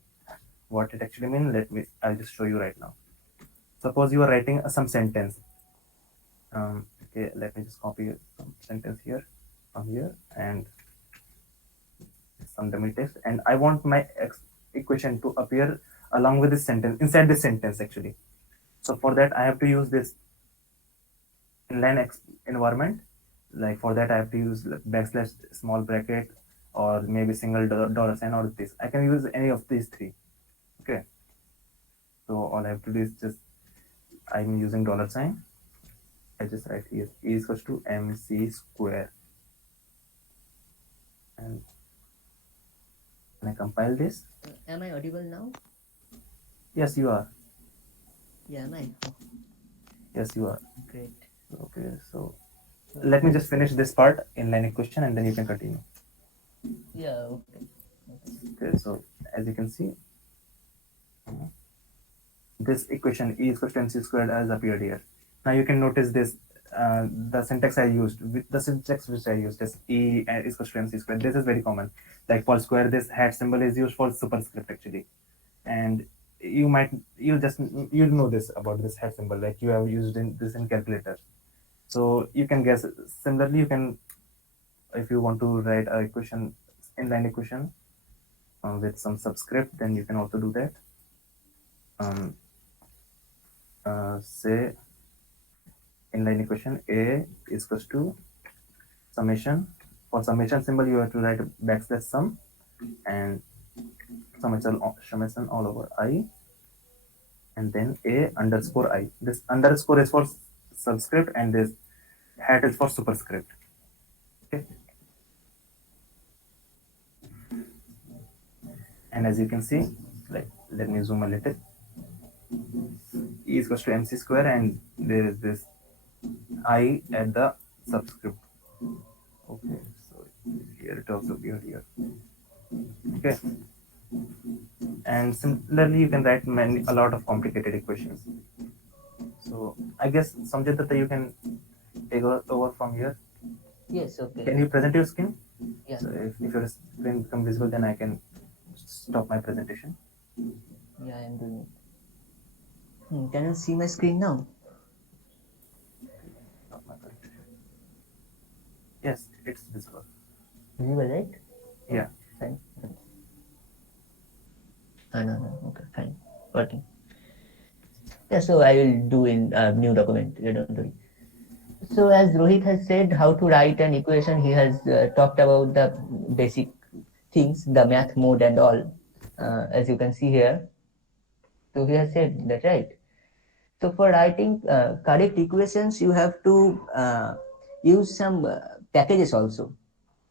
What it actually means, I'll just show you right now. Suppose you are writing some sentence. Okay, let me just copy some sentence here from here and some dummy text, and I want my equation to appear along with this sentence, inside this sentence actually. So for that, I have to use this inline environment. Like for that, I have to use backslash small bracket or maybe single dollar sign or this. I can use any of these three. Okay. So all I have to do is just, I'm using dollar sign. I just write here E is equals to MC square. And when I compile this. Am I audible now? Yes, you are. Yeah, am I? Oh, Yes, you are. great. Okay, so let me just finish this part inline equation and then you can continue. Yeah, okay. Okay, so as you can see, this equation E is equal to MC squared has appeared here. Now you can notice this, the syntax I used, the syntax which I used is E is equal to MC squared. This is very common. Like for square, this hat symbol is used for superscript actually. And you'll know this about this hat symbol, like you have used this in calculator. So you can guess. Similarly, you can, if you want to write a equation, inline equation with some subscript, then you can also do that. Say inline equation A is equals to summation. For summation symbol, you have to write backslash sum and summation all over I, and then A underscore I. This underscore is for subscript and this hat is for superscript. Okay. And as you can see, like let me zoom a little. E is equals to MC square, and there is this I at the subscript. Okay, so here it also appeared here. Okay. And similarly, you can write a lot of complicated equations. So I guess Samjit, that you can take over from here. Yes, okay. Can you present your screen? Yeah. So if your screen becomes visible, then I can stop my presentation. Yeah, I am doing it. Can you see my screen now? Stop my presentation. Yes, it's visible. Visible, right? Yeah. Fine. No. Okay, fine. Working. Yeah, so I will do in new document. You don't worry. So as Rohit has said, how to write an equation, he has talked about the basic things, the math mode and all, as you can see here. So he has said that, right? So for writing correct equations, you have to use some packages also,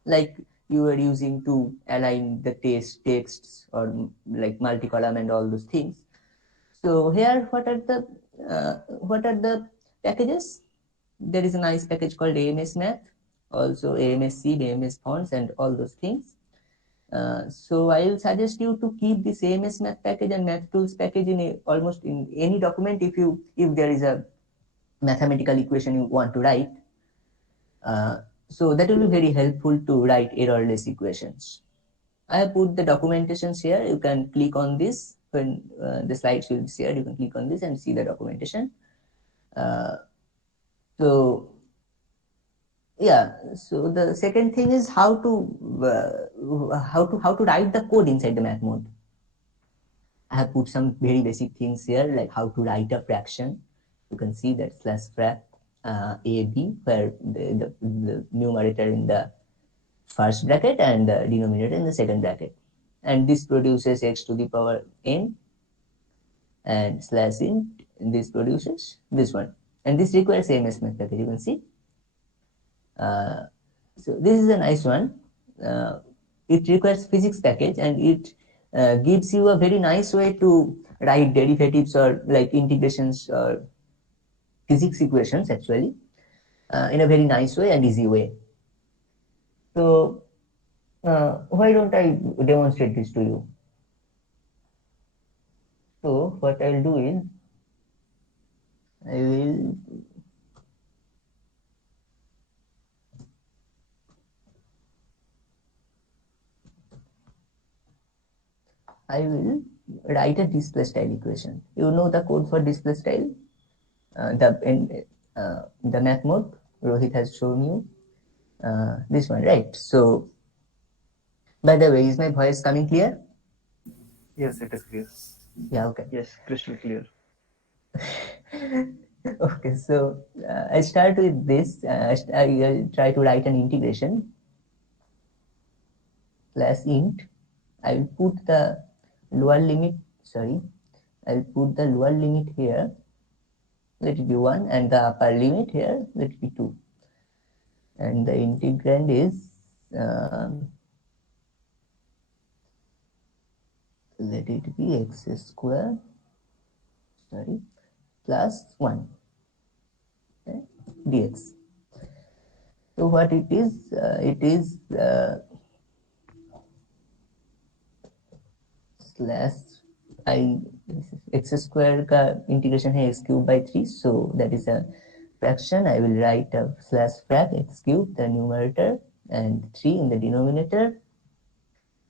like you are using to align the texts or like multi-column and all those things. So here, what are the packages? There is a nice package called AMS Math, also AMS Seed, AMS Fonts, and all those things. So I will suggest you to keep this AMS Math package and Math Tools package in almost in any document if there is a mathematical equation you want to write. So that will be very helpful to write errorless equations. I have put the documentations here. You can click on this when the slides will be shared. You can click on this and see the documentation. Uh, so yeah. So the second thing is how to write the code inside the math mode. I have put some very basic things here, like how to write a fraction. You can see that slash frac AB, where the numerator in the first bracket and the denominator in the second bracket. And this produces x to the power n, and slash int, this produces this one. And this requires AMS method, you can see. So this is a nice one. It requires physics package, and it gives you a very nice way to write derivatives or like integrations or physics equations actually in a very nice way and easy way. So why don't I demonstrate this to you? So what I'll do is I will write a display style equation. You know the code for display style, the math mode Rohit has shown you. This one, right? So, by the way, is my voice coming clear? Yes, it is clear. Yeah, okay. Yes, crystal clear. Okay, so I start with this. I'll try to write an integration plus int. I will put the lower limit, sorry, I'll put the lower limit here, let it be 1, and the upper limit here, let it be 2. And the integrand is, let it be x square, sorry, plus 1, okay, dx. So what it is slash I x square का integration है x cube by 3, so that is a fraction. I will write a slash frac x cube, the numerator, and 3 in the denominator,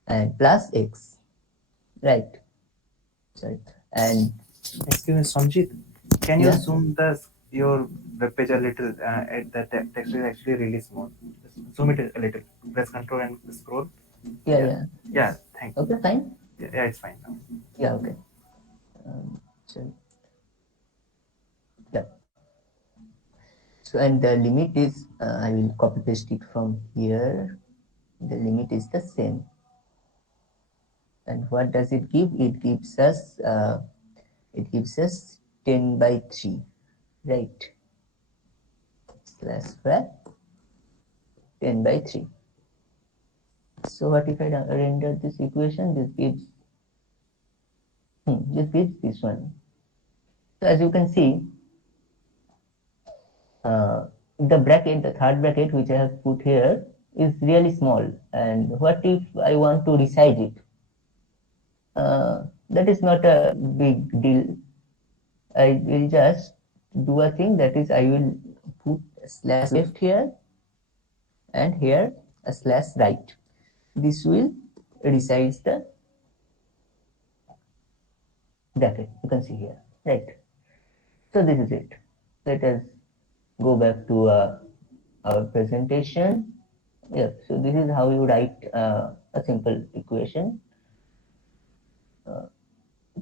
and plus x, right? Sorry, and Excuse me, Samjit. Can you yeah, zoom your web page a little? The text is actually really small. Just zoom it a little. Press Control and scroll. yeah. Yeah. Thank you. Okay, fine. Yeah, it's fine now. Yeah, okay. So yeah. So and the limit is I will copy paste it from here. The limit is the same. And what does it give? It gives us 10 by 3, right? Slash frac 10 by 3. So what if I render this equation? This gives this one. So as you can see, the bracket, the third bracket which I have put here is really small. And what if I want to resize it? That is not a big deal. I will just do a thing, that is I will put a slash left here and here a slash right. This will resize the bracket. You can see here, right? So this is it. Let us go back to our presentation. Yeah, so this is how you write a simple equation.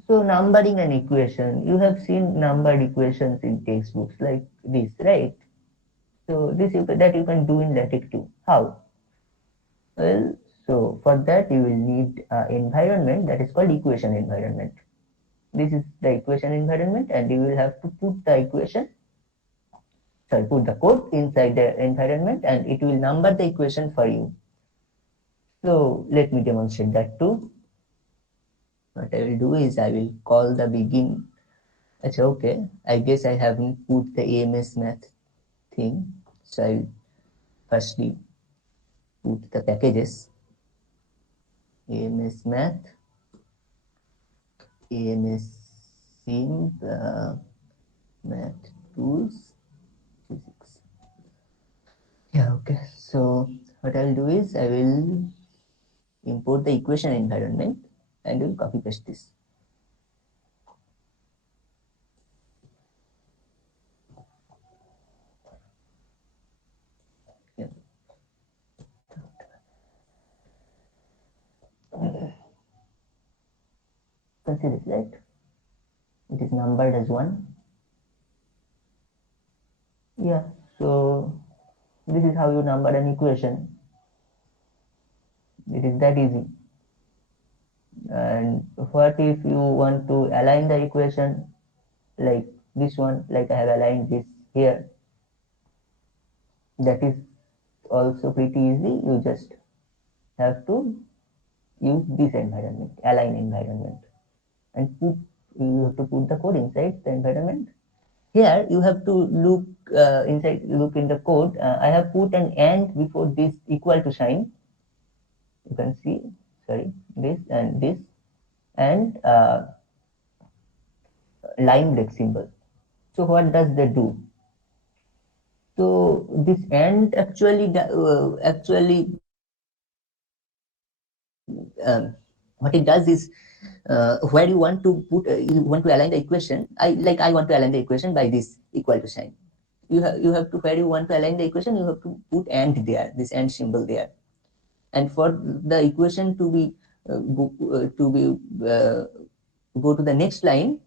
So numbering an equation, you have seen numbered equations in textbooks like this, right? So this that you can do in LaTeX too. How? Well, so for that you will need an environment that is called equation environment. This is the equation environment, and you will have to put the equation, sorry, put the code inside the environment, and it will number the equation for you. So let me demonstrate that too. What I will do is I will call the begin. Okay, I guess I haven't put the AMS math thing. So I'll firstly put the packages AMS math, AMS sim, math tools, physics. Yeah, okay. So what I'll do is I will import the equation environment and will copy paste this. Yeah. Consider this, right? It is numbered as 1. Yeah, so this is how you number an equation. It is that easy. And what if you want to align the equation like this one, like I have aligned this here? That is also pretty easy. You just have to use this environment, align environment, and you have to put the code inside the environment. Here you have to look look in the code. I have put an and before this equal to sign. You can see, sorry, this and line break symbol. So what does that do? So this and what it does is where you want to put you want to align the equation. I want to align the equation by this equal to sign. You have to, where you want to align the equation, you have to put and there, this and symbol there. And for the equation to be go to the next line,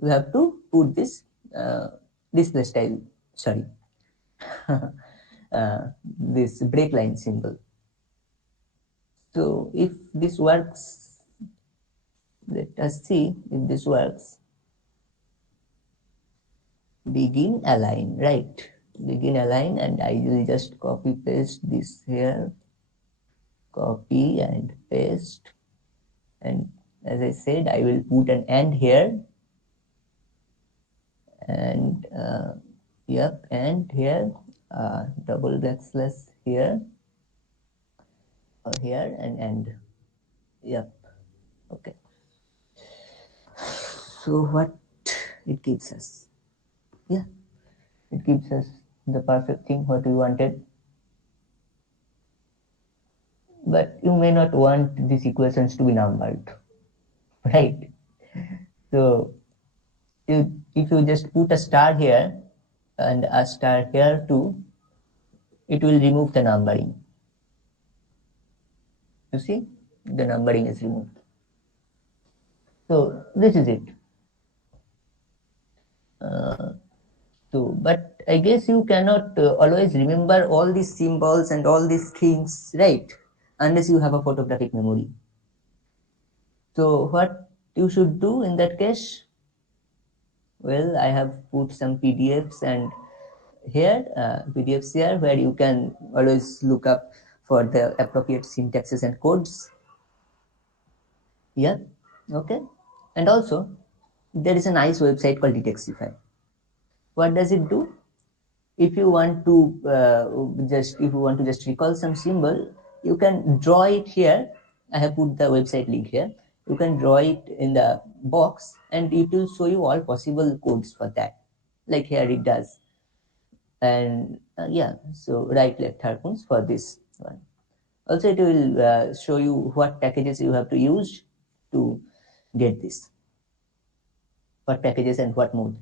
you have to put this this style, sorry, this break line symbol. So if this works, let us see if this works. Begin align, right? Begin align, and I will just copy paste this here, copy and paste, and as I said, I will put an and here, and yep, and here, double backslash here, here, and yep, okay. So what it gives us? Yeah, it gives us the perfect thing what we wanted. But you may not want these equations to be numbered, right? So if you just put a star here and a star here too, it will remove the numbering. You see, the numbering is removed. So this is it. But I guess you cannot always remember all these symbols and all these things, right? Unless you have a photographic memory. So what you should do in that case? Well, I have put some PDFs and here PDFs here where you can always look up for the appropriate syntaxes and codes. Yeah, okay. And also there is a nice website called Detectify. What does it do? If you want to just recall some symbol, you can draw it here. I have put the website link here. You can draw it in the box and it will show you all possible codes for that, like here it does. And yeah, so right left harpoons for this one. Also it will show you what packages you have to use to get this, what packages and what mode.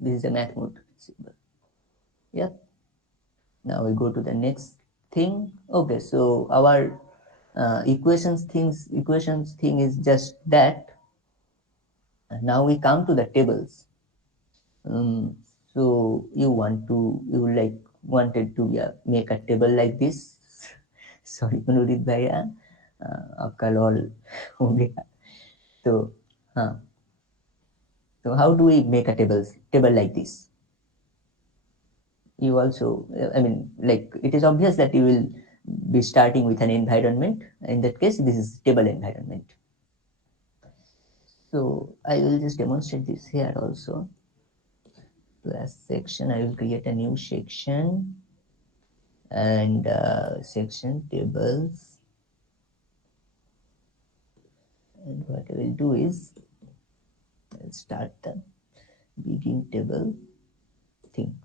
This is a math mode symbol. Yeah. Now we go to the next thing. Okay, so our equations thing is just that. And now we come to the tables. Um, so you wanted to make a table like this. Sorry Manudit bhaiya, आपका lol हो गया. So so how do we make a table like this? You also, I mean, like, it is obvious that you will be starting with an environment. In that case, this is table environment. So I will just demonstrate this here also. Last section, I will create a new section and section tables. And what I will do is I'll start the begin table thing.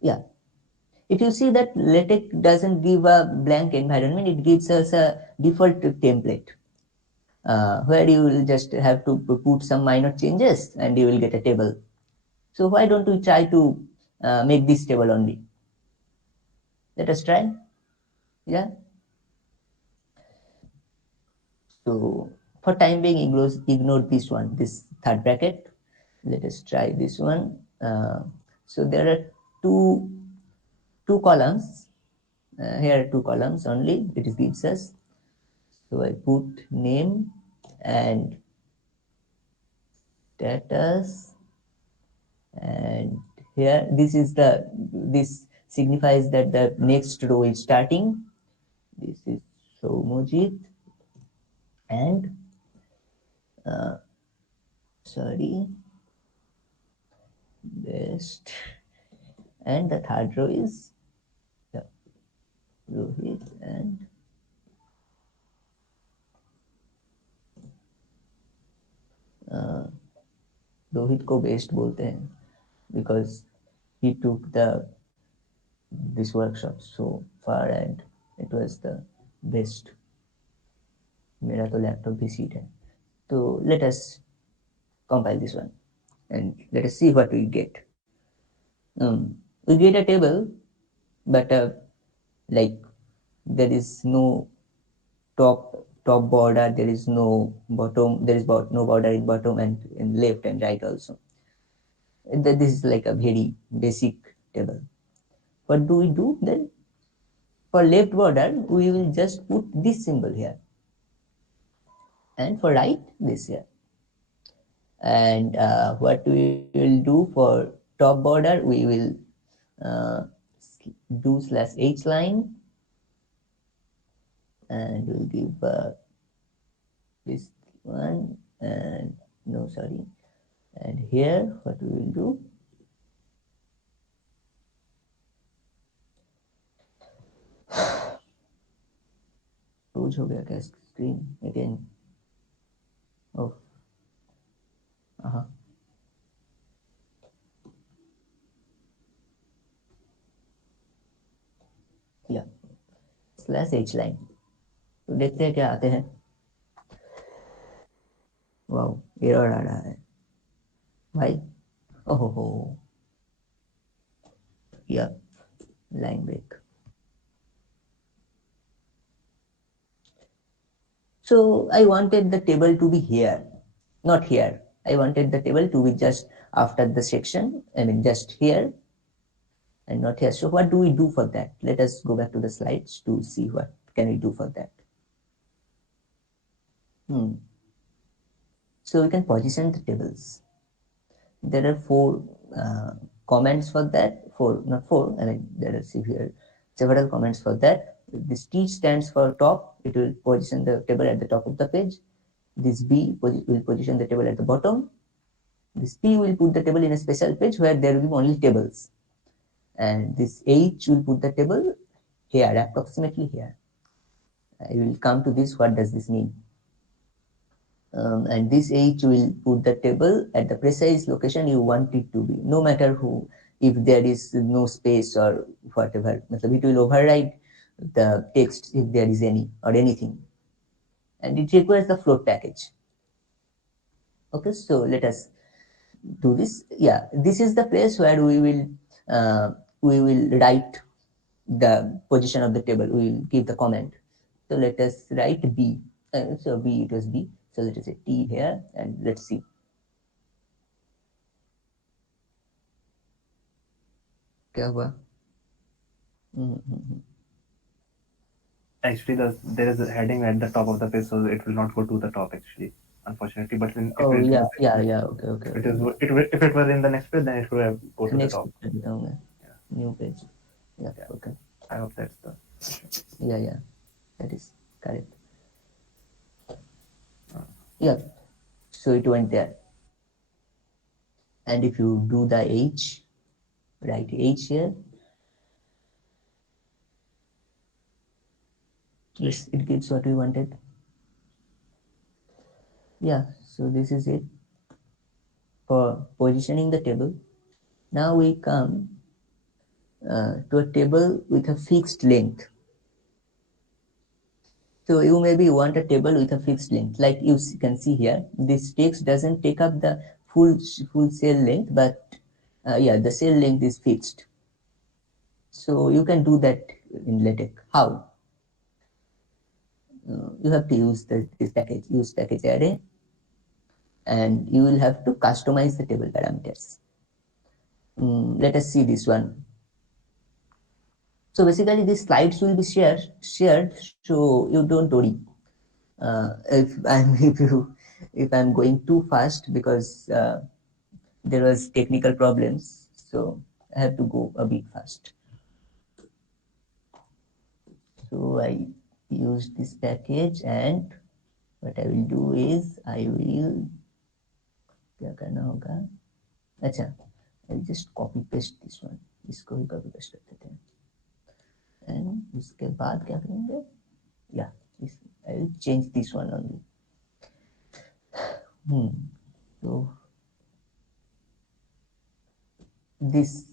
Yeah. If you see that LaTeX doesn't give a blank environment, it gives us a default template where you will just have to put some minor changes and you will get a table. So why don't we try to make this table only? Let us try. Yeah. So for time being, ignore this one, this third bracket. Let us try this one. So there are two columns. Here are two columns only. It gives us. So I put name and status, and here this signifies that the next row is starting. This is Somojit and sorry, best, and the third row is Rohit and Rohit को best बोलते हैं because he took this workshop so far and it was the best. मेरा तो laptop भी seat है. So let us compile this one and let us see what we get. We get a table, but like there is no top border, there is no bottom, there is no border in bottom and in left and right also. This is like a very basic table. What do we do then? For left border, we will just put this symbol here, and for right, this here. And what we will do for top border, we will do /h line, and we'll give this one, and no, sorry. And here, what we will do? Close हो गया क्या screen again? Oh. Yeah. /h line. तो देखते हैं क्या आते हैं. Wow, error आ रहा है भाई. ओहो, yeah, line break. So I wanted the table to be here, not here. I wanted the table to be just after the section, I mean just here and not here. So what do we do for that? Let us go back to the slides to see what can we do for that. So we can position the tables. There are four comments for that. Not four, I mean there are several comments for that. This T stands for top. It will position the table at the top of the page. This B will position the table at the bottom. This P will put the table in a special page where there will be only tables. And this H will put the table here, approximately here. I will come to this. What does this mean? And this H will put the table at the precise location you want it to be, no matter who. If there is no space or whatever, it will override the text if there is any or anything. And it requires the float package. Okay, so let us do this. Yeah, this is the place where we will write the position of the table. We will give the comment. So let us write B. So B, it was B. So let us say T here, and let's see. क्या हुआ? Actually, there is a heading at the top of the page, so it will not go to the top actually, unfortunately. But if Oh it yeah, was, Okay. if it was in the next page, then it would have go to the Next top. page down. Yeah. New page. Yeah. Yeah. Okay. I hope that's the. Yeah. That is correct. Yeah. So it went there. And if you do the H, write H here. Yes, it gives what we wanted. Yeah, so this is it for positioning the table. Now we come to a table with a fixed length. So you maybe want a table with a fixed length. Like you can see here, this text doesn't take up the full cell length, but yeah, the cell length is fixed. So you can do that in LaTeX. How? You have to use this package, use package array, and you will have to customize the table parameters. Let us see this one. So basically, these slides will be shared, so you don't worry. If I'm going too fast because there was technical problems, so I have to go a bit fast. So I use this package, and what I will do is I will क्या करना होगा? अच्छा, I'll just copy paste this one. इसको ही copy paste कर देते हैं. And उसके बाद क्या करेंगे? Yeah, I will change this one only. So this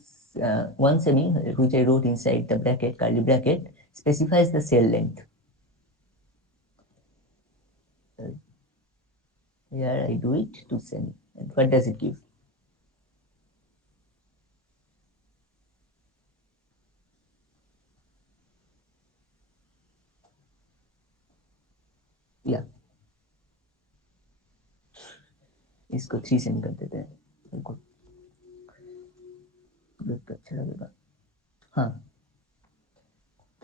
one semi, which I wrote inside the bracket, curly bracket, specifies the cell length. Here I do it to semi. And what does it give? Yeah. इसको 3 semi कर देते हैं. बिल्कुल अच्छा लगेगा. हाँ.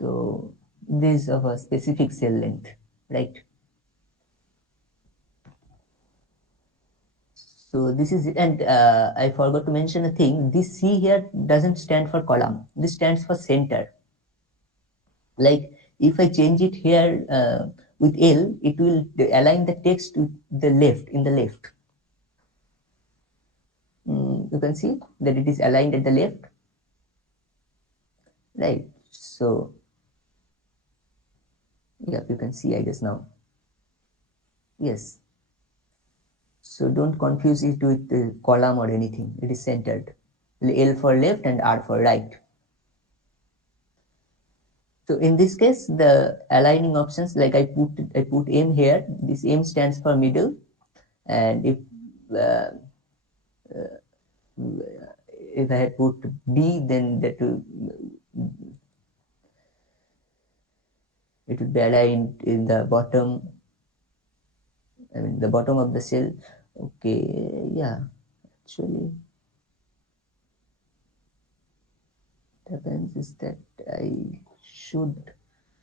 So this is of a specific cell length, right? So this is it, and I forgot to mention a thing. This C here doesn't stand for column. This stands for center. Like if I change it here with L, it will align the text with the left, in the left. You can see that it is aligned at the left, right? So yeah, you can see, I guess now. Yes. So don't confuse it with the column or anything. It is centered. L for left and R for right. So in this case, the aligning options, like I put M here. This M stands for middle, and if I had put B, then that will, it would be aligned in the bottom. I mean the bottom of the cell. Okay, yeah. Actually, what happens is that I should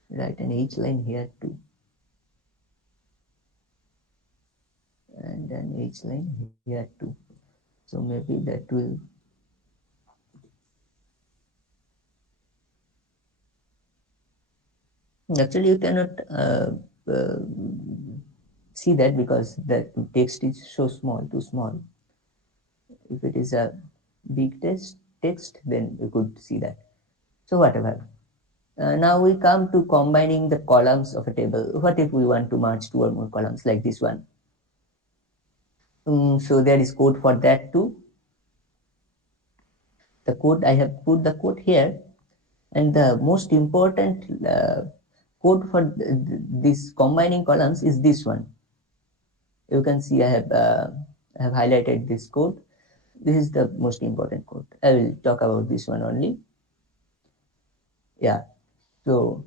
write an H line here too, and an H line here too. So maybe that will. Actually, you cannot see that because the text is so small, too small. If it is a big text, then you could see that. So whatever. Now we come to combining the columns of a table. What if we want to merge 2 or more columns like this one? So there is code for that too. The code, I have put the code here, and the most important code for this combining columns is this one. You can see I have highlighted this code. This is the most important code. I will talk about this one only. Yeah. So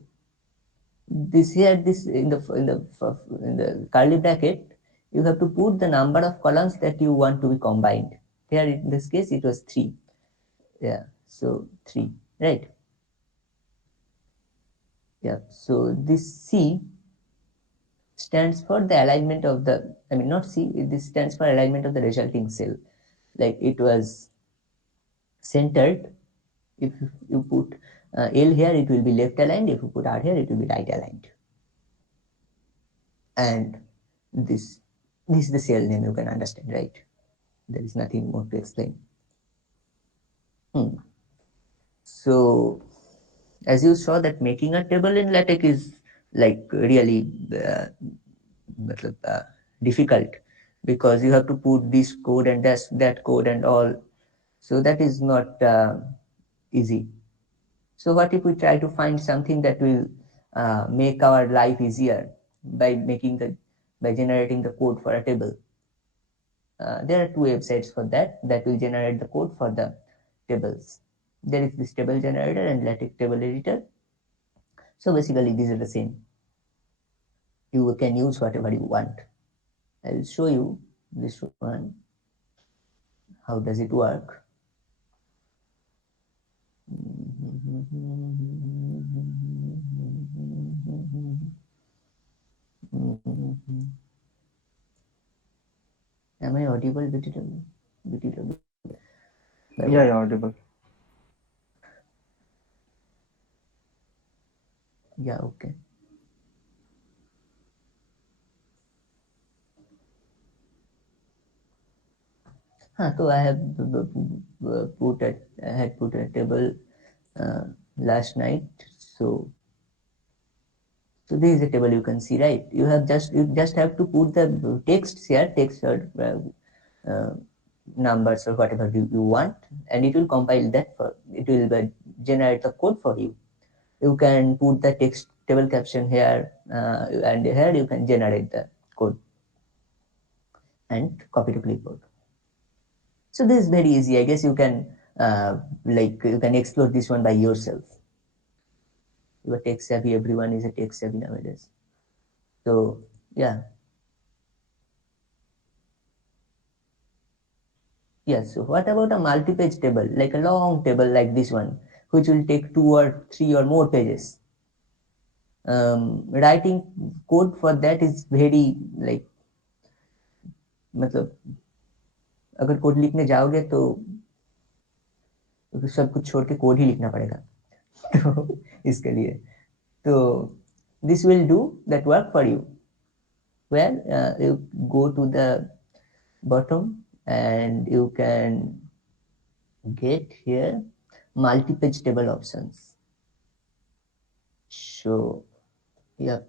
this here, this in the curly bracket, you have to put the number of columns that you want to be combined. Here in this case, it was 3. Yeah. So 3, right? Yeah. So this C stands for the alignment of the, I mean, not C, this stands for alignment of the resulting cell. Like it was centered. If you put L here, it will be left aligned. If you put R here, it will be right aligned. And this is the cell name, you can understand, right? There is nothing more to explain. So as you saw, that making a table in LaTeX is like really difficult, because you have to put this code and that code and all. So that is not easy. So what if we try to find something that will make our life easier by generating the code for a table? There are 2 websites for that will generate the code for the tables. There is this table generator and LaTeX table editor. So basically these are the same. You can use whatever you want. I will show you this one. How does it work? Am I audible, BTW? Yeah, you're audible. Yeah, okay. So I have put a table last night. So this is a table you can see, right? You just have to put the text here, text or numbers or whatever you want, and it will compile that it will generate the code for you. You can put the text table caption here, and here you can generate the code and copy to clipboard. So this is very easy. I guess you can you can explore this one by yourself. You are tech savvy. Everyone is a tech savvy nowadays. So yeah. Yes. So what about a multi-page table, like a long table like this one, which will take 2 or 3 or more pages? Writing code for that is very like, मतलब अगर code लिखने जाओगे तो सब कुछ छोड़ के code ही लिखना पड़ेगा तो इसके लिए तो this will do that work for you. Well, you go to the bottom and you can get here multi-page table options. So yeah,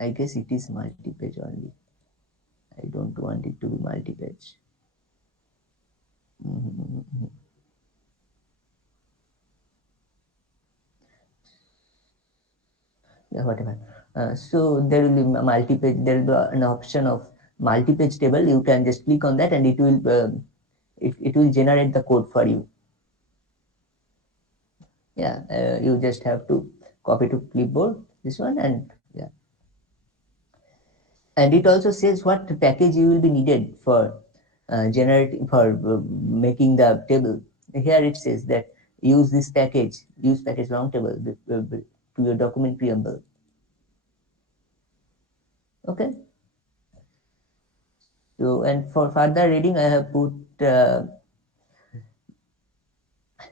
I guess it is multi-page only. I don't want it to be multi-page. Yeah, whatever. So there will be multi-page. There will be an option of multi-page table. You can just click on that, and it will generate the code for you. Yeah, you just have to copy to clipboard this one, and yeah. And it also says what package you will be needed for making the table. Here it says that use this package, use package long table to your document preamble. Okay. So, and for further reading, I have put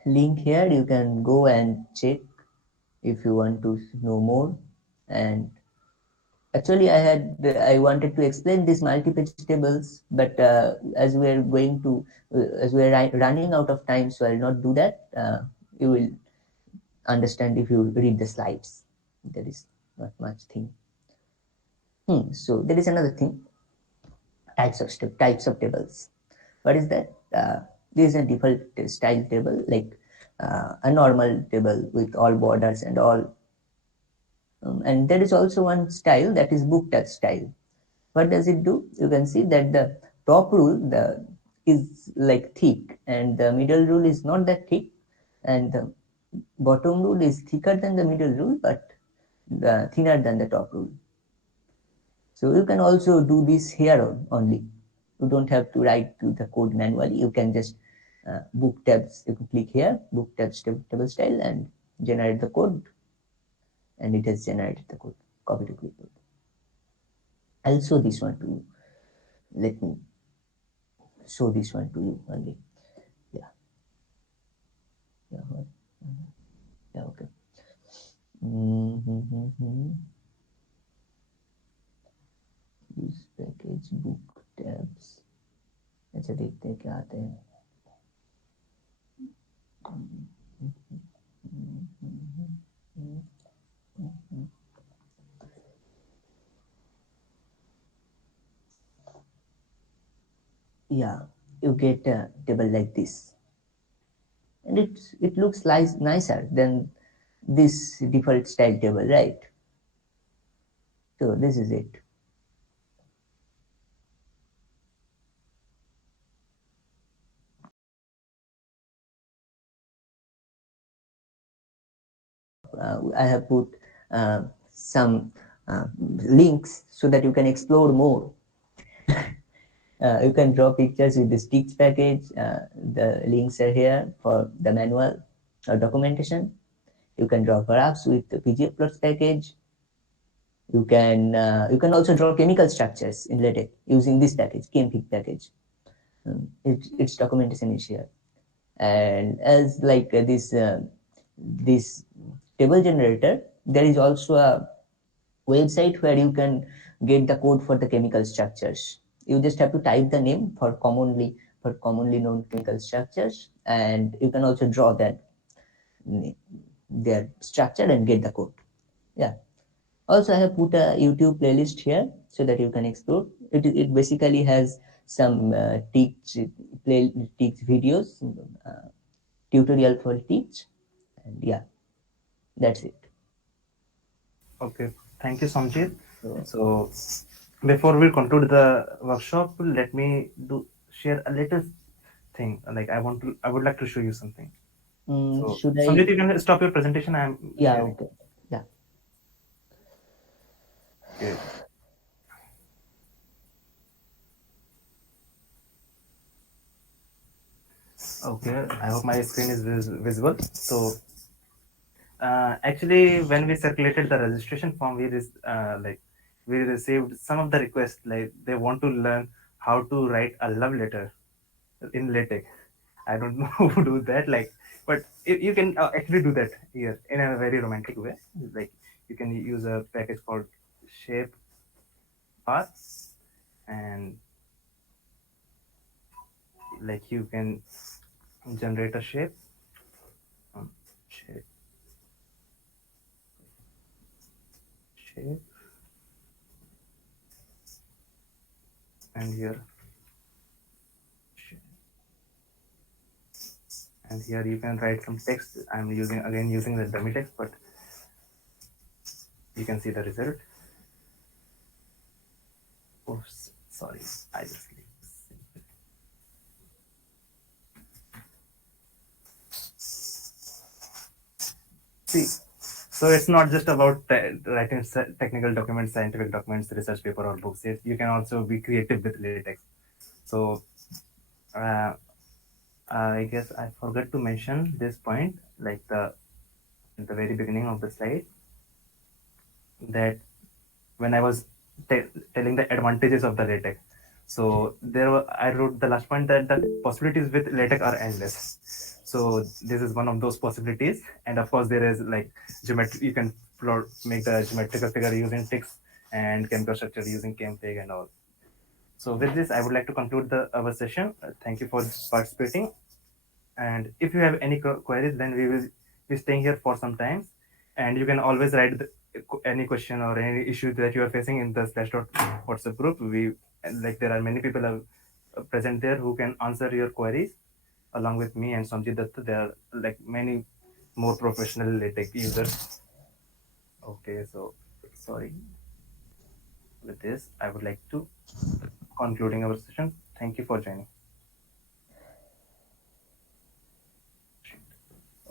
link here. You can go and check if you want to know more. And actually, I wanted to explain these multi-page tables, but as we are running out of time, so I'll not do that. You will understand if you read the slides. There is not much thing. So there is another thing. Types of tables. What is that? This is a default style table, like a normal table with all borders and all. And there is also one style that is book tag style. What does it do? You can see that the top rule is like thick, and the middle rule is not that thick, and bottom rule is thicker than the middle rule, but thinner than the top rule. So you can also do this here only. You don't have to write to the code manually. You can just book tabs. You can click here, book tabs table style, and generate the code, and it has generated the code. Copy to clipboard. I'll show this one to you. Let me show this one to you only. Yeah. Yeah. Yeah. Okay. Use package book tabs. अच्छा देखते हैं क्या आते हैं. Yeah, you get a table like this, and it looks nicer than this default style table, right? So this is it. I have put some links so that you can explore more. You can draw pictures with the sticks package. The links are here for the manual or documentation. You can draw graphs with the PGF plots package. You can also draw chemical structures in LaTeX using this package, chempic package. Its documentation is here. And as like this table generator, there is also a website where you can get the code for the chemical structures. You just have to type the name for commonly known chemical structures, and you can also draw their structure and get the code. Yeah. Also, I have put a YouTube playlist here so that you can explore. It basically has some teach videos, tutorial for teach, and yeah, that's it. Okay, thank you, Samjit. So, So before we conclude the workshop, let me share a little thing. Like I would like to show you something. So should Samjit, I? you can stop your presentation. I am Yeah, sharing. okay. Yeah. Okay. Okay. I hope my screen is visible. So actually, when we circulated the registration form, we received some of the requests. Like they want to learn how to write a love letter in LaTeX. I don't know who do that. But you can actually do that here in a very romantic way. Like you can use a package called Shape Path, and like you can generate a um, shape, shape, and here, and here you can write some text. I'm using the dummy text, but you can see the result. Oh, sorry, I just clicked. See, so it's not just about writing technical documents, scientific documents, research paper, or books. You can also be creative with LaTeX. So uh, I guess I forgot to mention this point, like at the very beginning of the slide, that when I was telling the advantages of the LaTeX. So I wrote the last point that the possibilities with LaTeX are endless. So this is one of those possibilities, and of course there is like geometry. You can make the geometrical figure using text and chemical structure using ChemPig and all. So with this, I would like to conclude our session. Thank you for participating. And if you have any queries, then we will be staying here for some time. And you can always write any question or any issue that you are facing in the SlashDot WhatsApp group. There are many people present there who can answer your queries along with me and Samjit Datta. There are like many more professional LaTeX users. Okay, so sorry. With this, I would like to concluding our session. Thank you for joining.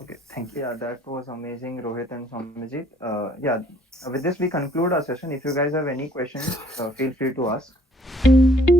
Okay, thank you. Yeah, that was amazing, Rohit and Samajit. With this we conclude our session. If you guys have any questions, feel free to ask.